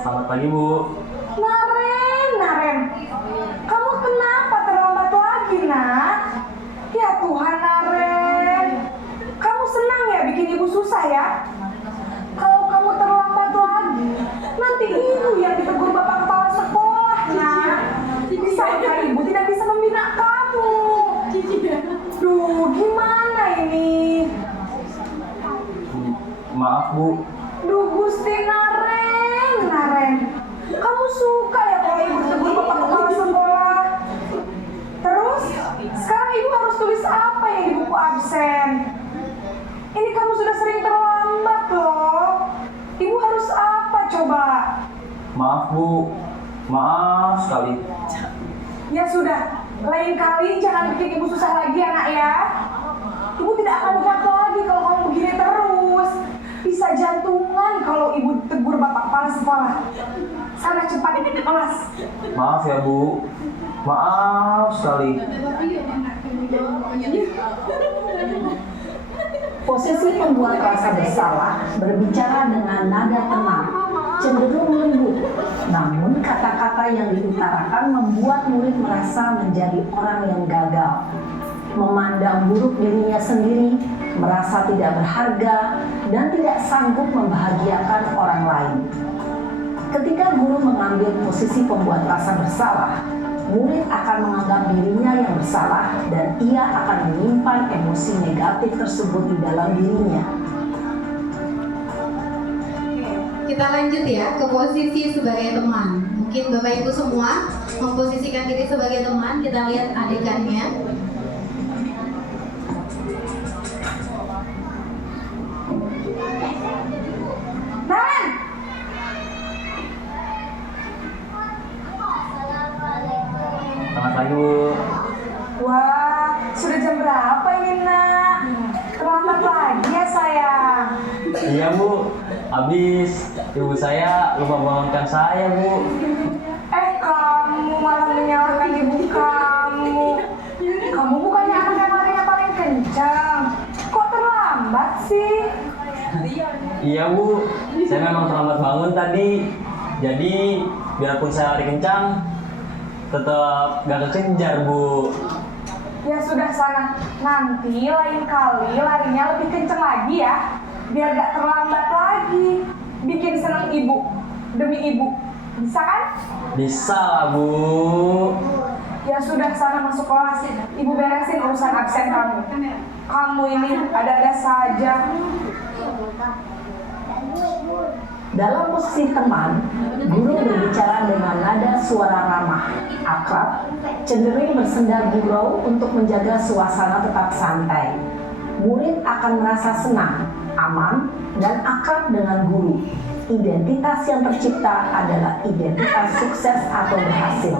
Selamat pagi, Bu. Naren, kamu kenapa terlambat lagi, nak? Ya Tuhan, Naren, kamu senang ya bikin ibu susah ya? Kalau kamu terlambat lagi, nanti ibu yang ditegur bapak kepala sekolah, nak. Sampai ibu tidak bisa membina kamu. Duh, gimana ini? Maaf, Bu. Duh, Gusti Naren, kamu suka ya kalau ibu ditegur bapak kepala sekolah? Terus, sekarang ibu harus tulis apa yang di buku absen? Ini kamu sudah sering terlambat loh. Ibu harus apa coba? Maaf, Bu. Maaf sekali. Ya sudah, lain kali jangan bikin ibu susah lagi ya, nak ya. Ibu tidak akan kuat lagi kalau kamu begini terus. Bisa jantungan kalau ibu tegur bapak kepala sekolah. Sana cepat ke kelas. Maaf ya, Bu. Maaf sekali. Posisi pembuat rasa bersalah berbicara dengan nada tenang, cenderung lembut. Namun kata-kata yang diutarakan membuat murid merasa menjadi orang yang gagal, memandang buruk dirinya sendiri, merasa tidak berharga, dan tidak sanggup membahagiakan orang lain. Ketika guru mengambil posisi pembuat rasa bersalah, murid akan menganggap dirinya yang bersalah dan ia akan menyimpan emosi negatif tersebut di dalam dirinya. Kita lanjut ya ke posisi sebagai teman. Mungkin Bapak Ibu semua memposisikan diri sebagai teman. Kita lihat adegannya. Naren! Selamat pagi, Bu. Wah, sudah jam berapa ini, nak? Terlambat lagi ya, sayang. Iya, Bu. Habis ibu saya lupa bangunkan saya, Bu. Kamu malah menyalahkan ibu kamu. Kamu bukannya anak yang larinya paling kencang. Kok terlambat sih? Iya, Bu. Saya memang terlambat bangun tadi. Jadi, biarpun saya lari kencang, tetap gak kekejar, Bu. Ya sudah sana. Nanti lain kali larinya lebih kencang lagi ya. Biar gak terlambat lagi. Bikin senang ibu. Demi ibu. Bisa kan? Bisa lah, Bu. Ya sudah sana masuk kelas. Ibu beresin urusan absen kamu. Kamu ini ada-ada saja. Dalam posisi teman, guru berbicara dengan nada suara ramah, akrab, cenderung bersenda gurau untuk menjaga suasana tetap santai. Murid akan merasa senang, aman, dan akrab dengan guru. Identitas yang tercipta adalah identitas sukses atau berhasil.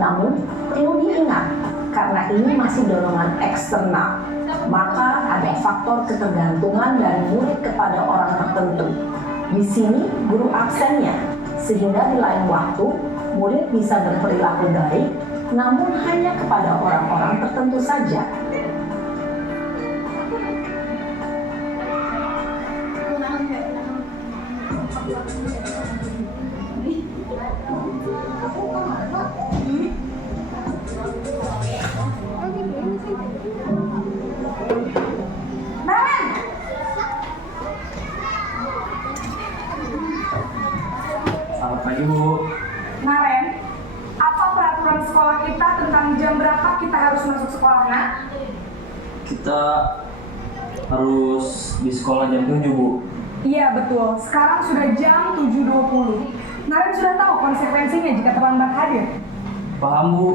Namun, perlu diingat, karena ini masih dorongan eksternal, maka ada faktor ketergantungan dari murid kepada orang tertentu. Di sini, guru absennya, sehingga di lain waktu, murid bisa berperilaku baik, namun hanya kepada orang-orang tertentu saja. Kita harus di sekolah jam 7, Bu. Iya betul, sekarang sudah jam 7.20. Naren sudah tahu konsekuensinya jika terlambat hadir. Paham, Bu.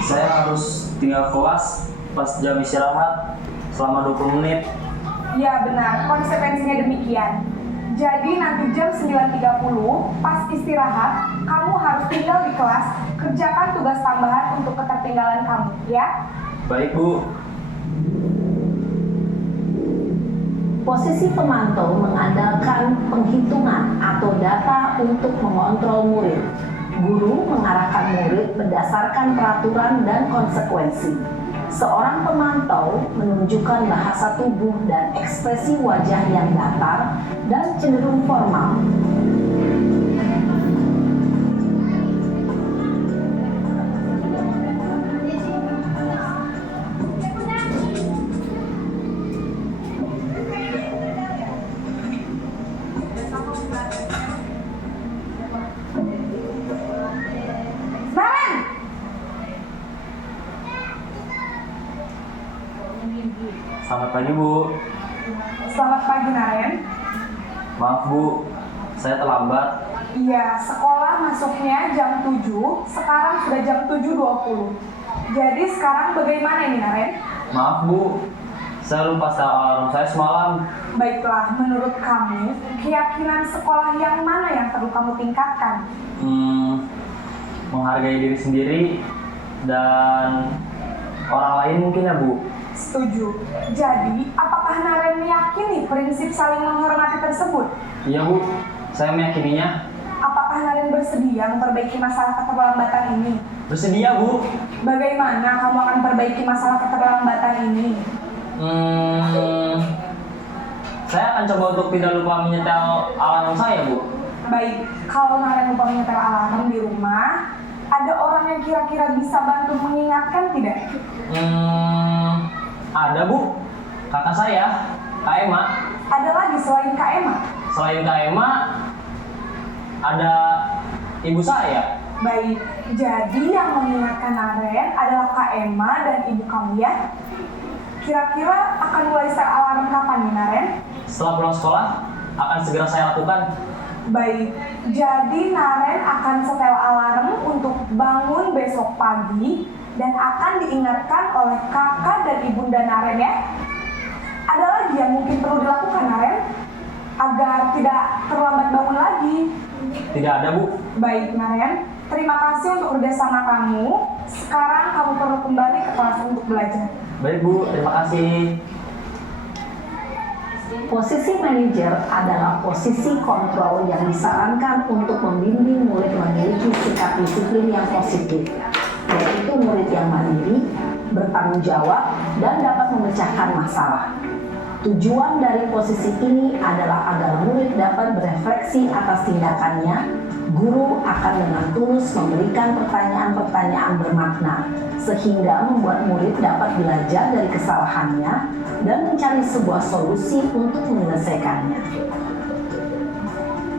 Saya harus tinggal kelas pas jam istirahat selama 20 menit. Ya benar, konsekuensinya demikian. Jadi nanti jam 9.30 pas istirahat, kamu harus tinggal di kelas, kerjakan tugas tambahan untuk ketertinggalan kamu, ya? Baik, Bu. Posisi pemantau mengandalkan penghitungan atau data untuk mengontrol murid. Guru mengarahkan murid berdasarkan peraturan dan konsekuensi. Seorang pemantau menunjukkan bahasa tubuh dan ekspresi wajah yang datar dan cenderung formal. Naren! Selamat pagi, Bu. Selamat pagi, Naren. Maaf, Bu. Saya terlambat. Iya, sekolah masuknya jam 7, sekarang sudah jam 7.20. Jadi sekarang bagaimana ini, Naren? Maaf, Bu. Saya lupa setel alarm saya semalam. Baiklah, menurut kamu, keyakinan sekolah yang mana yang perlu kamu tingkatkan? Menghargai diri sendiri dan orang lain mungkin ya, Bu. Setuju. Jadi, apakah Naren meyakini prinsip saling menghormati tersebut? Iya, Bu. Saya meyakininya. Apakah Naren bersedia memperbaiki masalah keterlambatan ini? Bersedia, Bu. Bagaimana kamu akan perbaiki masalah keterlambatan ini? Saya akan coba untuk tidak lupa menyetel alarm saya, Bu. Baik, kalau Naren lupa menyetel alarm di rumah, ada orang yang kira-kira bisa bantu mengingatkan tidak? Ada, Bu. Kakak saya, Kak Emma. Ada lagi selain Kak Emma? Selain Kak Emma, ada ibu saya. Baik, jadi yang mengingatkan Naren adalah Kak Emma dan ibu kamu ya? Kira-kira akan mulai setel alarm kapan nih, Naren? Setelah pulang sekolah, akan segera saya lakukan. Baik, jadi Naren akan setel alarm untuk bangun besok pagi dan akan diingatkan oleh kakak dan ibunda Naren ya. Ada lagi yang mungkin perlu dilakukan, Naren? Agar tidak terlambat bangun lagi. Tidak ada, Bu. Baik, Naren. Terima kasih untuk kerjasama kamu. Sekarang kamu perlu kembali ke kelas untuk belajar. Baik, Bu. Terima kasih. Posisi manajer adalah posisi kontrol yang disarankan untuk membimbing murid memiliki sikap disiplin yang positif, yaitu murid yang mandiri, bertanggung jawab, dan dapat memecahkan masalah. Tujuan dari posisi ini adalah agar murid dapat berefleksi atas tindakannya. Guru akan dengan tulus memberikan pertanyaan-pertanyaan bermakna, sehingga membuat murid dapat belajar dari kesalahannya dan mencari sebuah solusi untuk menyelesaikannya.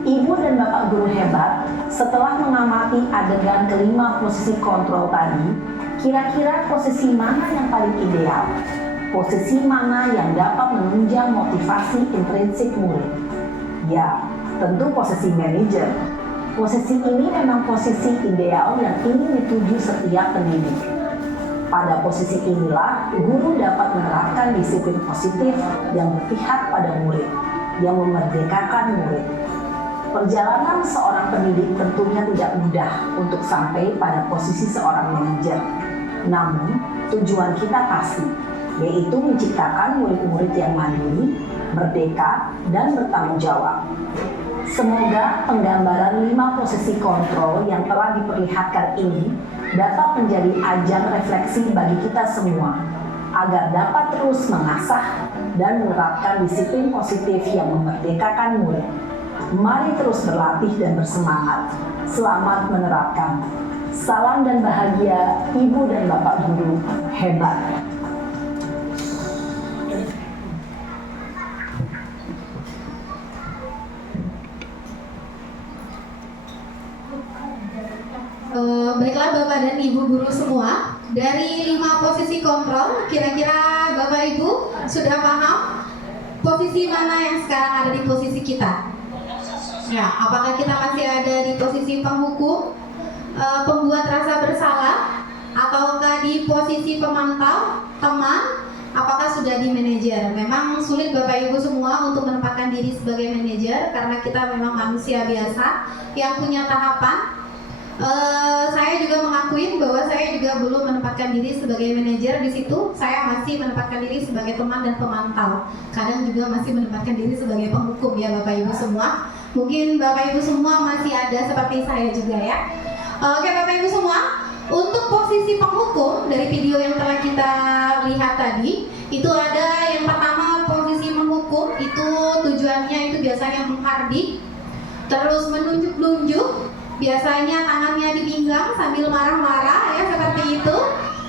Ibu dan Bapak guru hebat, setelah mengamati adegan kelima posisi kontrol tadi, kira-kira posisi mana yang paling ideal? Posisi mana yang dapat menunjang motivasi intrinsik murid? Ya, tentu posisi manajer. Posisi ini memang posisi ideal yang ingin dituju setiap pendidik. Pada posisi inilah, guru dapat menerapkan disiplin positif yang berpihak pada murid, yang memerdekakan murid. Perjalanan seorang pendidik tentunya tidak mudah untuk sampai pada posisi seorang manajer. Namun, tujuan kita pasti, yaitu menciptakan murid-murid yang mandiri, merdeka, dan bertanggung jawab. Semoga penggambaran 5 posisi kontrol yang telah diperlihatkan ini dapat menjadi ajang refleksi bagi kita semua, agar dapat terus mengasah dan menerapkan disiplin positif yang memerdekakan murid. Mari terus berlatih dan bersemangat. Selamat menerapkan. Salam dan bahagia Ibu dan Bapak guru hebat. Baiklah Bapak dan Ibu guru semua, Dari 5 posisi kontrol, kira-kira Bapak Ibu sudah paham posisi mana yang sekarang ada di posisi kita? Ya, apakah kita masih ada di posisi penghukum, pembuat rasa bersalah, ataukah di posisi pemantau, teman, apakah sudah di manajer? Memang sulit Bapak Ibu semua untuk menempatkan diri sebagai manajer karena kita memang manusia biasa yang punya tahapan. Saya juga mengakui bahwa saya juga belum menempatkan diri sebagai manajer di situ. Saya masih menempatkan diri sebagai teman dan pemantau. Kadang juga masih menempatkan diri sebagai penghukum ya Bapak Ibu semua. Mungkin Bapak Ibu semua masih ada seperti saya juga ya. Oke Bapak Ibu semua, untuk posisi penghukum dari video yang telah kita lihat tadi, itu ada yang pertama posisi menghukum, itu tujuannya itu biasanya menghardik, terus menunjuk-nunjuk. Biasanya tangannya dipinggang sambil marah-marah ya seperti itu.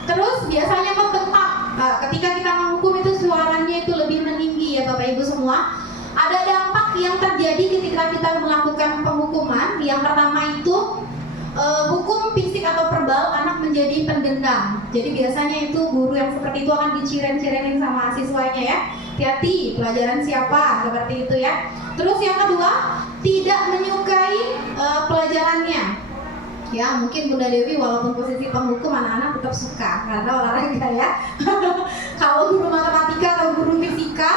Terus biasanya membentak. Nah, ketika kita menghukum itu suaranya itu lebih meninggi ya Bapak Ibu semua. Ada dampak yang terjadi ketika kita melakukan penghukuman. Yang pertama itu hukum fisik atau verbal, anak menjadi pendendam. Jadi biasanya itu guru yang seperti itu akan diciren-cirenin sama siswanya ya. Hati-hati, pelajaran siapa, seperti itu ya. Terus yang kedua, tidak menyukai pelajarannya. Ya, mungkin Bunda Dewi walaupun posisi penghukum, anak-anak tetap suka karena olahraga ya. Kalau guru matematika atau guru fisika,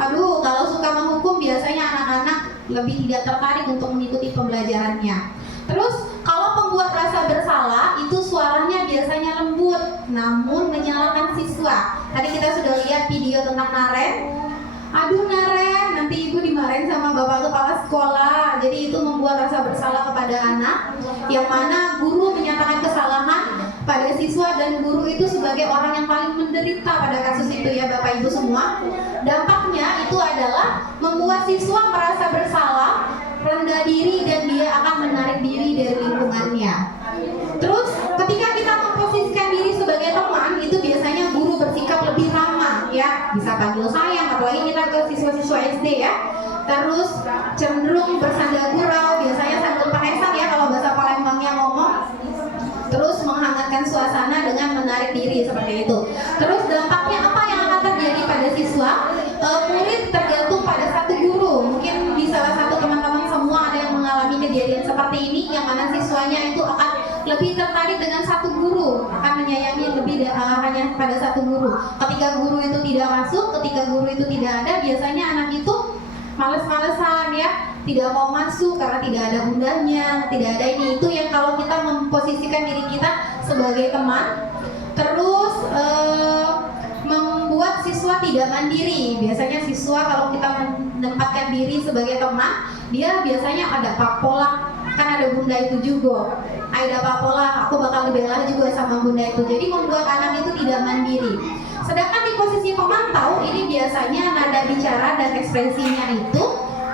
aduh, kalau suka menghukum biasanya anak-anak lebih tidak tertarik untuk mengikuti pembelajarannya. Terus kalau pembuat rasa bersalah itu suaranya biasanya lembut namun menyalahkan siswa. Tadi kita sudah lihat video tentang Naren. Aduh Naren, nanti ibu dimarahin sama bapak kepala sekolah. Jadi itu membuat rasa bersalah kepada anak, yang mana guru menyatakan kesalahan pada siswa dan guru itu sebagai orang yang paling menderita pada kasus itu ya Bapak Ibu semua. Dampaknya itu adalah membuat siswa merasa bersalah, rendah diri, dan dia akan menarik diri dari lingkungannya. Terus ketika kita memposisikan diri sebagai teman, itu biasanya guru bersikap lebih ramah ya, bisa panggil sayang, apalagi kita ke siswa-siswa SD ya. Terus cenderung bersanda gurau, biasanya sambil penesan ya kalau bahasa Palembangnya ngomong. Terus menghangatkan suasana dengan menarik diri seperti itu. Terus dampaknya apa yang akan terjadi pada siswa? Murid tergantung pada satu guru. Mungkin di salah satu teman-teman semua ada yang mengalami kejadian seperti ini, yang mana siswanya itu akan lebih tertarik dengan satu guru, akan menyayangi lebih hanya pada satu guru. Ketika guru itu tidak masuk, ketika guru itu tidak ada, biasanya anak itu males-malesan ya, tidak mau masuk karena tidak ada bundanya, tidak ada ini itu, yang kalau kita memposisikan diri kita sebagai teman. Terus membuat siswa tidak mandiri. Biasanya siswa kalau kita menempatkan diri sebagai teman, dia biasanya ada papola, kan ada bunda itu juga. Ada papola, aku bakal dibela juga sama bunda itu. Jadi membuat anak itu tidak mandiri. Sedangkan di posisi pemantau ini biasanya nada bicara dan ekspresinya itu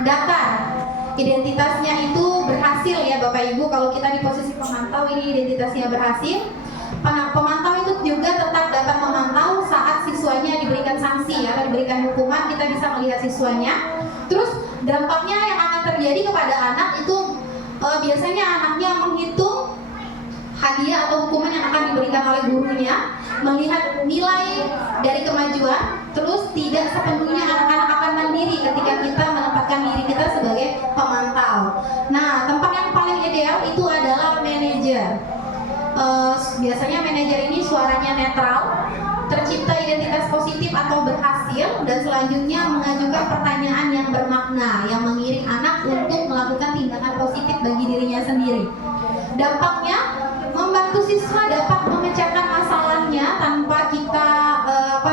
datar. Identitasnya itu berhasil ya Bapak Ibu. Kalau kita di posisi pemantau ini identitasnya berhasil. Pemantau itu juga tetap dapat memantau saat siswanya diberikan sanksi atau diberikan hukuman, kita bisa melihat siswanya. Terus dampaknya yang akan terjadi kepada anak itu biasanya anaknya menghitung hadiah atau hukuman yang akan diberikan oleh gurunya, melihat nilai dari kemajuan. Terus tidak sepenuhnya anak-anak akan mandiri ketika kita menempatkan diri kita sebagai pemantau. Nah, tempat yang paling ideal itu adalah manajer. Biasanya manajer ini suaranya netral, tercipta identitas positif atau berhasil, dan selanjutnya mengajukan pertanyaan yang bermakna yang mengiring anak untuk melakukan tindakan positif bagi dirinya sendiri. Dampaknya membantu siswa dapat memecahkan masalahnya tanpa kita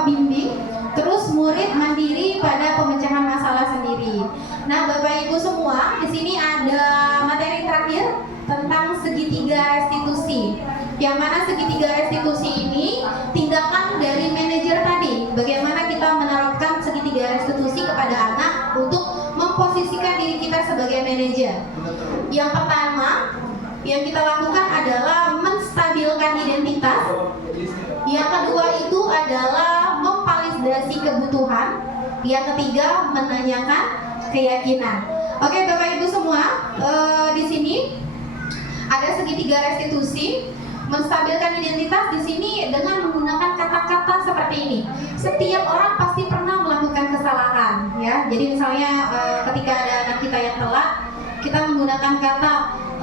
bimbing. Terus murid mandiri pada pemecahan masalah sendiri. Nah, Bapak Ibu semua, di sini ada materi terakhir tentang segitiga restitusi. Yang mana segitiga restitusi ini tindakan dari manajer tadi. Bagaimana kita menerapkan segitiga restitusi kepada anak untuk memposisikan diri kita sebagai manajer. Yang pertama yang kita lakukan adalah menstabilkan identitas. Yang kedua itu adalah memvalidasi kebutuhan. Yang ketiga menanyakan keyakinan. Oke Bapak Ibu semua, di sini ada segitiga restitusi. Menstabilkan identitas di sini dengan menggunakan kata-kata seperti ini. Setiap orang pasti pernah melakukan kesalahan, ya. Jadi misalnya ketika ada anak kita yang telat, kita menggunakan kata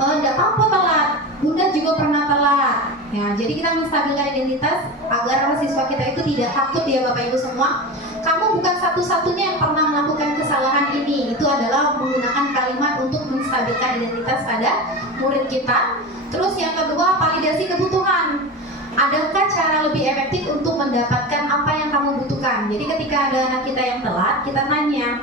"Enggak apa-apa telat, Bunda juga pernah telat." Ya, jadi kita menstabilkan identitas agar siswa kita itu tidak takut ya Bapak Ibu semua. Kamu bukan satu-satunya yang pernah melakukan kesalahan ini. Itu adalah menggunakan kalimat untuk menstabilkan identitas pada murid kita. Terus yang kedua, validasi kebutuhan. Adakah cara lebih efektif untuk mendapatkan apa yang kamu butuhkan? Jadi ketika ada anak kita yang telat, kita tanya,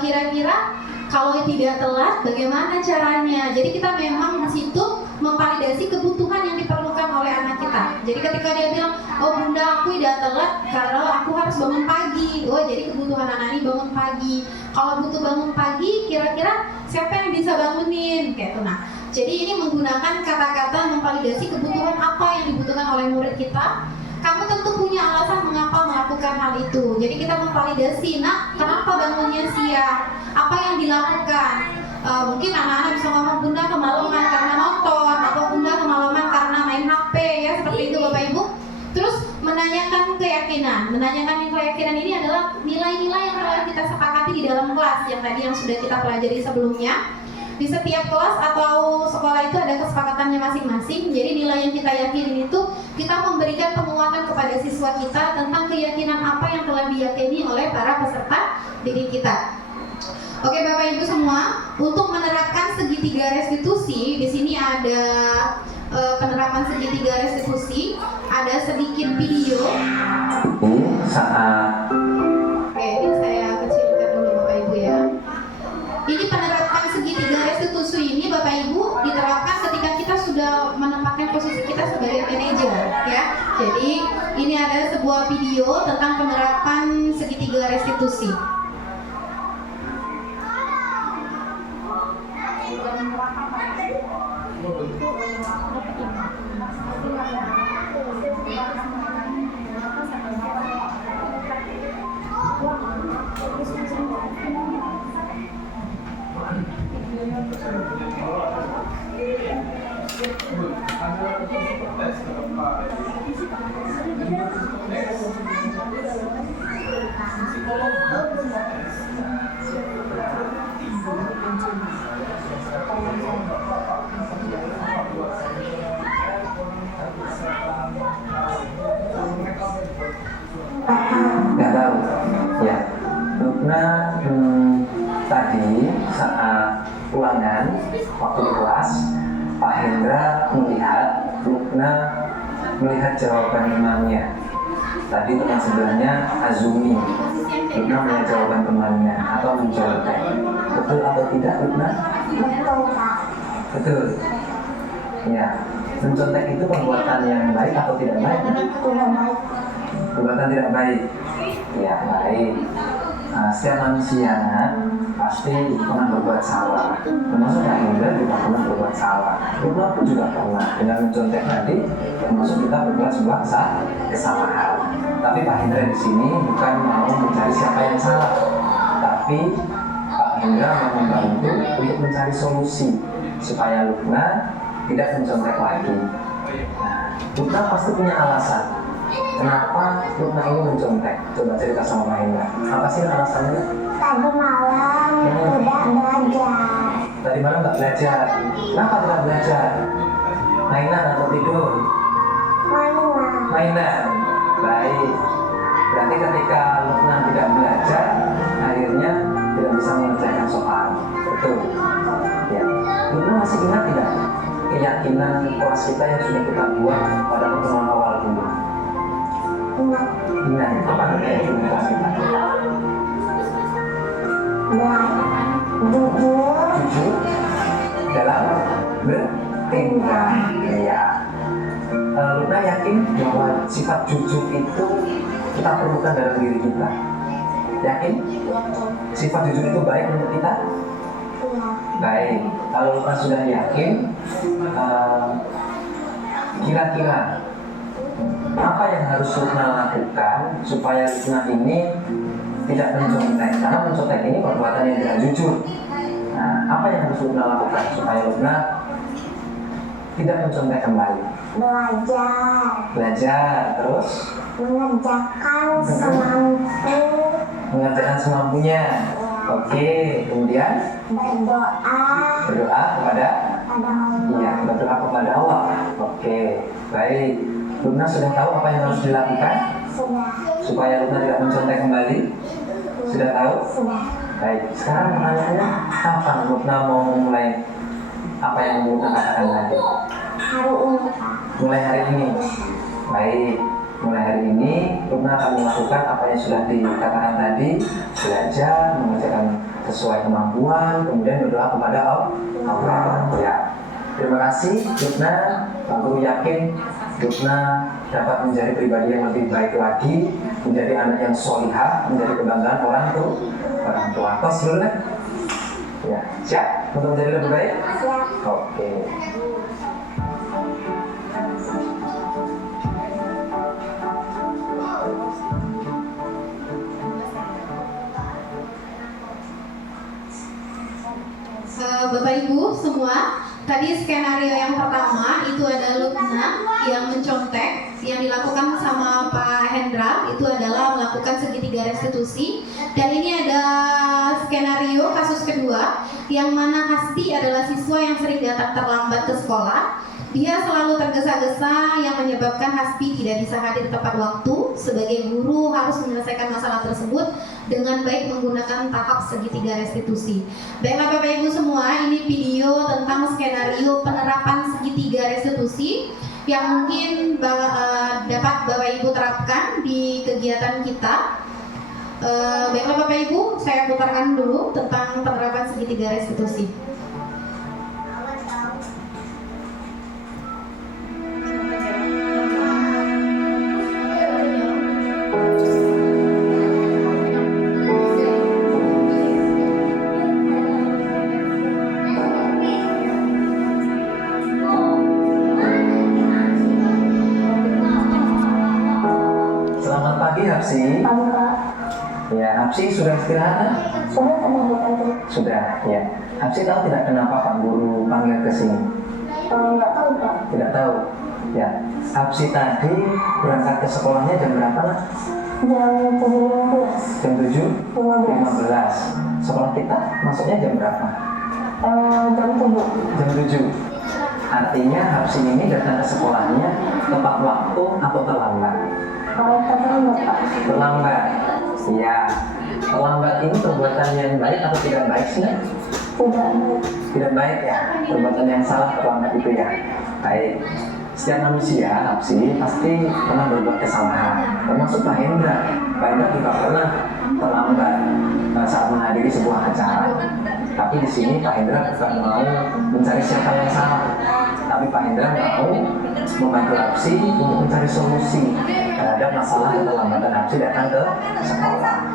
kira-kira kalau tidak telat bagaimana caranya? Jadi kita memang di situ memvalidasi kebutuhan yang diperlukan oleh anak kita. Jadi ketika dia bilang, "Oh Bunda, aku tidak telat karena aku harus bangun pagi." Oh, jadi kebutuhan anak ini bangun pagi. Kalau butuh bangun pagi, kira-kira siapa yang bisa bangunin? Kayak itu. Nah, jadi ini menggunakan kata-kata memvalidasi kebutuhan apa yang dibutuhkan oleh murid kita. Kamu tentu punya alasan mengapa melakukan hal itu. Jadi kita memvalidasi, "Nak, kenapa bangunnya siang? Apa yang dilakukan?" Mungkin anak-anak bisa ngomong, "Bunda kemalaman karena nonton," atau "Bunda kemalaman karena main HP," ya seperti itu Bapak Ibu. Terus menanyakan keyakinan. Menanyakan keyakinan ini adalah nilai-nilai yang telah kita sepakati di dalam kelas yang tadi yang sudah kita pelajari sebelumnya. Di setiap kelas atau sekolah itu ada kesepakatannya masing-masing. Jadi nilai yang kita yakini itu kita memberikan penguatan kepada siswa kita tentang keyakinan apa yang telah diyakini oleh para peserta didik kita. Oke Bapak Ibu semua, untuk menerapkan segitiga restitusi, di sini ada penerapan segitiga restitusi, ada sedikit video. Oke, ini saya kecilkan dulu Bapak Ibu ya. Ini penerapan segitiga restitusi ini Bapak Ibu diterapkan ketika kita sudah menempatkan posisi kita sebagai manajer, ya. Jadi ini ada sebuah video tentang penerapan segitiga restitusi. Nggak tahu ya. Lukna tadi saat ulangan waktu di kelas, Pak Hendra melihat jawaban temannya. Tadi teman sebelahnya Azumi. Lukna melihat jawaban temannya atau mencontek. Betul atau tidak Lukna? Betul Pak. Betul. Ya. Mencontek itu perbuatan yang baik atau tidak baik? Tidak baik. Perbuatan tidak baik. Ya baik. Setiap manusia pasti pernah berbuat salah. Termasuk Kak Indra juga pernah berbuat salah. Lukna pun juga pernah dengan mencontek tadi, termasuk kita berbuat sebuah kesalahan. Tapi Pak Hendra di sini bukan mau mencari siapa yang salah, tapi Pak Hendra mau membantu untuk mencari solusi supaya Lukna tidak mencontek lagi. Nah, Lukna pasti punya alasan. Kenapa Lukna ini mencontek? Coba cerita sama Pak Hendra. Apa sih alasannya? Tadi malam tidak belajar. Tadi malam nggak belajar. Kenapa tidak belajar? Mainan atau tidur? Mainan. Baik. Berarti ketika Lukna tidak belajar, akhirnya tidak bisa mengerjakan soal. Betul. Ya. Lukna masih ingat tidak keyakinan kelas kita yang sudah kita buat pada pertemuan awal dulu? Ingat. Apa keyakinan kelas kita? Jujur dalam bertindak. Ya. Lukna yakin bahwa sifat jujur itu kita perlukan dalam diri kita. Yakin? Sifat jujur itu baik untuk kita? Baik. Kalau Lukna sudah yakin, kira-kira apa yang harus Lukna lakukan supaya Lukna ini tidak mencontek? Karena mencontek ini perbuatan yang tidak jujur. Nah, apa yang harus Lukna lakukan supaya Lukna tidak mencontek kembali? Belajar, terus? Mengerjakan semampunya. Oke, kemudian? Berdoa kepada? Iya, berdoa kepada Allah. Oke, baik. Lubna sudah tahu apa yang harus dilakukan? Supaya Lubna tidak mencontek kembali? Sudah tahu? Baik, sekarang pertanyaannya, kapan Lubna mau mulai apa yang Lubna katakan tadi? Mulai hari ini. Baik, mulai hari ini Lubna akan melakukan apa yang sudah dikatakan tadi, belajar, mengerjakan sesuai kemampuan, kemudian berdoa kepada Allah. Ya. Terima kasih Lubna. Pak Guru yakin Lubna dapat menjadi pribadi yang lebih baik lagi, menjadi anak yang solihah, menjadi kebanggaan orang tua. Tos dulu kan? Ya, siap untuk menjadi lebih baik? Siap. Oke. Bapak Ibu semua, tadi skenario yang pertama itu ada Lubna yang mencontek, yang dilakukan sama Pak Hendra itu adalah melakukan segitiga restitusi. Dan ini ada skenario kasus kedua yang mana Hasti adalah siswa yang sering datang terlambat ke sekolah. Dia selalu tergesa-gesa yang menyebabkan Hasbi tidak bisa hadir tepat waktu. Sebagai guru harus menyelesaikan masalah tersebut dengan baik menggunakan tahap segitiga restitusi. Baiklah Bapak Ibu semua, ini video tentang skenario penerapan segitiga restitusi yang mungkin dapat Bapak Ibu terapkan di kegiatan kita. Baiklah Bapak Ibu, saya putarkan dulu tentang penerapan segitiga restitusi. Hapsi? Ya, Hapsi sudah istirahat? Sudah, ya. Hapsi tahu tidak kenapa Pak Guru panggil ke sini? Nggak tahu Pak. Tidak tahu? Ya. Hapsi tadi berangkat ke sekolahnya jam berapa nak? Jam 7.15. Jam 7.15. Sekolah kita masuknya jam berapa? Jam 7. Jam 7. Artinya Hapsi ini datang ke sekolahnya tepat waktu atau terlambat? Terlambat. Iya. Terlambat ini perbuatan yang baik atau tidak baik sih? Tidak baik ya. Perbuatan yang salah terlambat itu ya. Baik. Setiap manusia Hapsi pasti pernah berbuat kesalahan. Termasuk Pak Hendra. Pak Hendra juga pernah terlambat saat menghadiri sebuah acara. Tapi di sini Pak Hendra bukan mau mencari siapa yang salah. Tapi Pak Hendra mau membantu Hapsi untuk mencari solusi terhadap masalah keterlambatan Hapsi datang ke sekolah.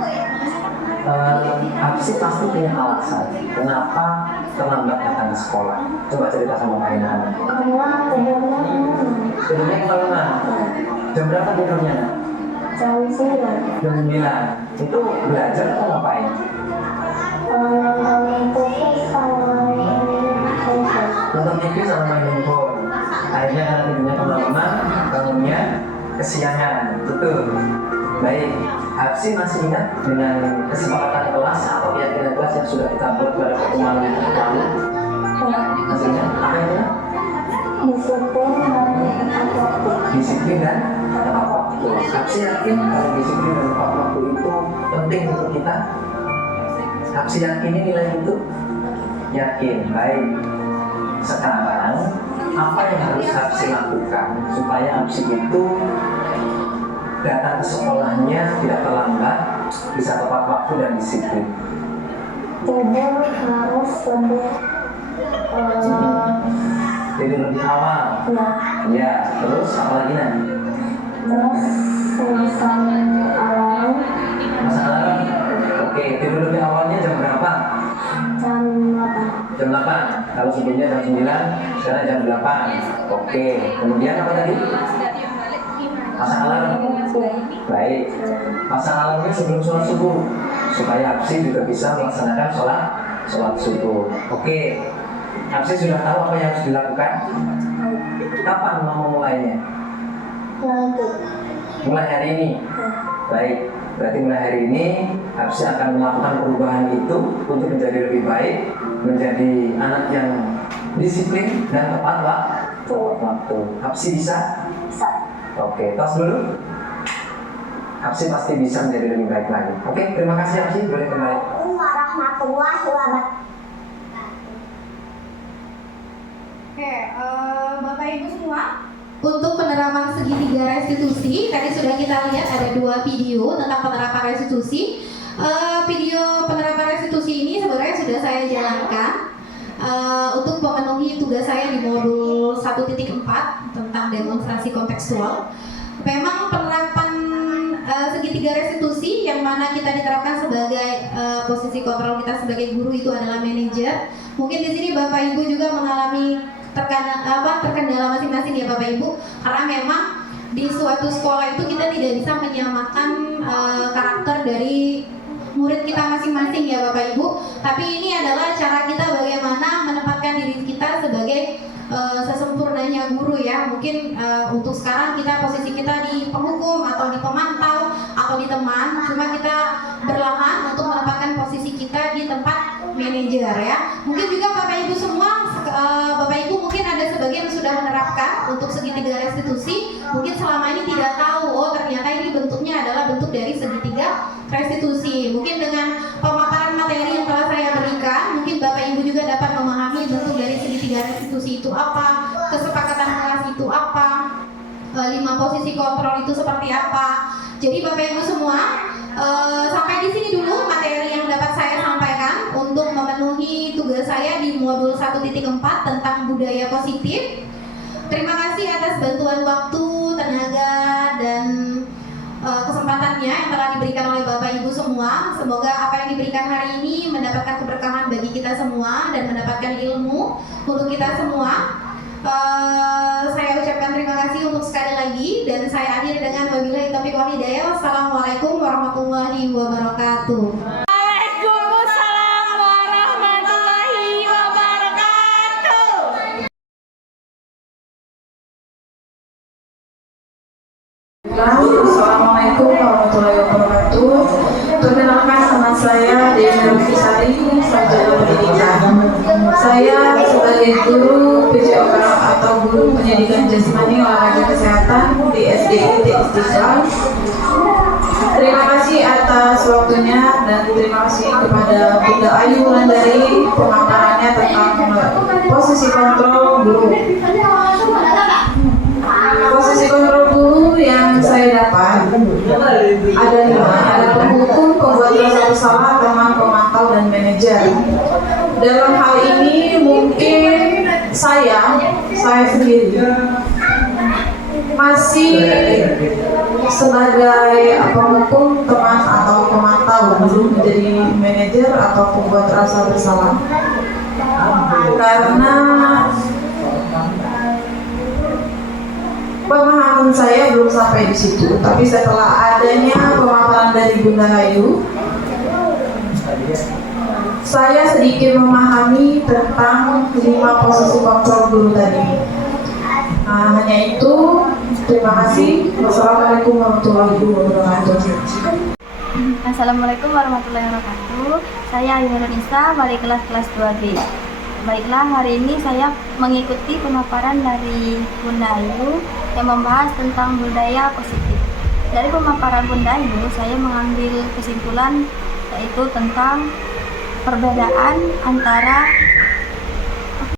Hapsi pasti punya alasan kenapa terlambat datang ke sekolah. Coba cerita sama Pak Hendra. Tidurnya kemalaman. Jam berapa tidurnya? Jam 9. Jam 9. Itu belajar atau ngapain? Nonton TV sama main handphone. Akhirnya karena tidurnya kemalaman, bangunnya kesiangan. Betul. Baik, Hapsi masih ingat dengan kesepakatan kelas atau keyakinan kelas yang sudah kita buat pada pertemuan lalu? Masih ingat? Apa itu? Disiplin dan tepat waktu. Hapsi yakin kalau disiplin dan tepat waktu itu penting untuk kita? Hapsi yakin ini nilai itu? Yakin. Baik. Sekarang apa yang harus Hapsi lakukan supaya Hapsi itu datang ke sekolahnya tidak terlambat, bisa tepat waktu dan disiplin? Tidur harus Tidur lebih awal. Ya, terus apa lagi nanti? Terus pasang alarm. Pasang alarm. Oke, tidur lebih awalnya jam berapa? Jam 8. Jam 8. Kalau sebelumnya jam 9, sekarang jam 8. Oke, kemudian apa tadi? Pasang alarm. Baik. Pasang alarmnya sebelum sholat subuh supaya Hapsi juga bisa melaksanakan sholat subuh. Oke. Apsi sudah tahu apa yang harus dilakukan? Kapan mau mulainya? Mulai hari ini. Baik, berarti mulai hari ini Apsi akan melakukan perubahan itu untuk menjadi lebih baik, menjadi anak yang disiplin dan tepat waktu. Apsi bisa? Bisa. Oke, tos dulu. Apsi pasti bisa menjadi lebih baik lagi. Oke, terima kasih Apsi, boleh kembali. Assalamualaikum warahmatullahi wabarakatuh. Oke, Bapak Ibu semua, untuk penerapan segitiga restitusi, tadi sudah kita lihat ada 2 video tentang penerapan restitusi. Video penerapan restitusi ini sebenarnya sudah saya jalankan untuk memenuhi tugas saya di modul 1.4 tentang demonstrasi kontekstual. Memang penerapan segitiga restitusi yang mana kita diterapkan sebagai posisi kontrol kita sebagai guru itu adalah manajer. Mungkin di sini Bapak Ibu juga mengalami terkendala masing-masing ya Bapak Ibu, karena memang di suatu sekolah itu kita tidak bisa menyamakan karakter dari murid kita masing-masing ya Bapak Ibu. Tapi ini adalah cara kita bagaimana menempatkan diri kita sebagai sesempurnanya guru ya. Mungkin untuk sekarang posisi kita di penghukum atau di pemantau atau di teman, cuma kita berlahan untuk menempatkan posisi kita di tempat manajer ya. Mungkin juga Bapak Ibu semua, Bapak Ibu mungkin ada sebagian yang sudah menerapkan untuk segitiga restitusi. Mungkin selama ini tidak tahu, oh ternyata ini bentuknya adalah bentuk dari segitiga restitusi. Mungkin dengan pemaparan materi yang telah saya berikan, mungkin Bapak Ibu juga dapat memahami bentuk dari segitiga restitusi itu apa, kesepakatan kelas itu apa, 5 posisi kontrol itu seperti apa. Jadi Bapak Ibu semua, sampai di sini dulu materi yang dapat saya sampaikan untuk memenuhi tugas saya di modul 1.4 tentang budaya positif. Terima kasih atas bantuan waktu, tenaga, dan kesempatannya yang telah diberikan oleh Bapak Ibu semua. Semoga apa yang diberikan hari ini mendapatkan keberkahan bagi kita semua dan mendapatkan ilmu untuk kita semua. Saya ucapkan terima kasih untuk sekali lagi, dan saya akhiri dengan wabillahi taufiq wal hidayah. Wassalamualaikum warahmatullahi wabarakatuh. Waalaikumsalam warahmatullahi wabarakatuh. Assalamualaikum warahmatullahi wabarakatuh. Perkenalkan, nama saya Dewi Nurfisari, sarjana pendidikan. Saya sebagai guru PJOK atau guru pendidikan jasmani olahraga kesehatan di SDIT Istiqlal. Terima kasih atas waktunya dan terima kasih kepada Bunda Ayu Wulandari pemaparannya tentang posisi kontrol guru. Posisi kontrol guru yang saya dapat ada 5, ada penghukum, pembuat rasa bersalah, teman, pemantau, dan manajer. Dalam hal ini mungkin saya sendiri masih sebagai penghukum, teman, atau pemantau, belum menjadi manajer atau pembuat rasa bersalah, karena pemahaman saya belum sampai di situ. Tapi setelah adanya pemaparan dari Bunda Ayu, saya sedikit memahami tentang 5 posisi kontrol guru tadi. Hanya itu. Terima kasih. Wassalamualaikum warahmatullahi wabarakatuh. Assalamualaikum warahmatullahi wabarakatuh. Saya Ayu Nisa, balik kelas 2B. Baiklah, hari ini saya mengikuti pemaparan dari Bunda Ayu yang membahas tentang budaya positif. Dari pemaparan Bunda Ayu, saya mengambil kesimpulan yaitu tentang perbedaan antara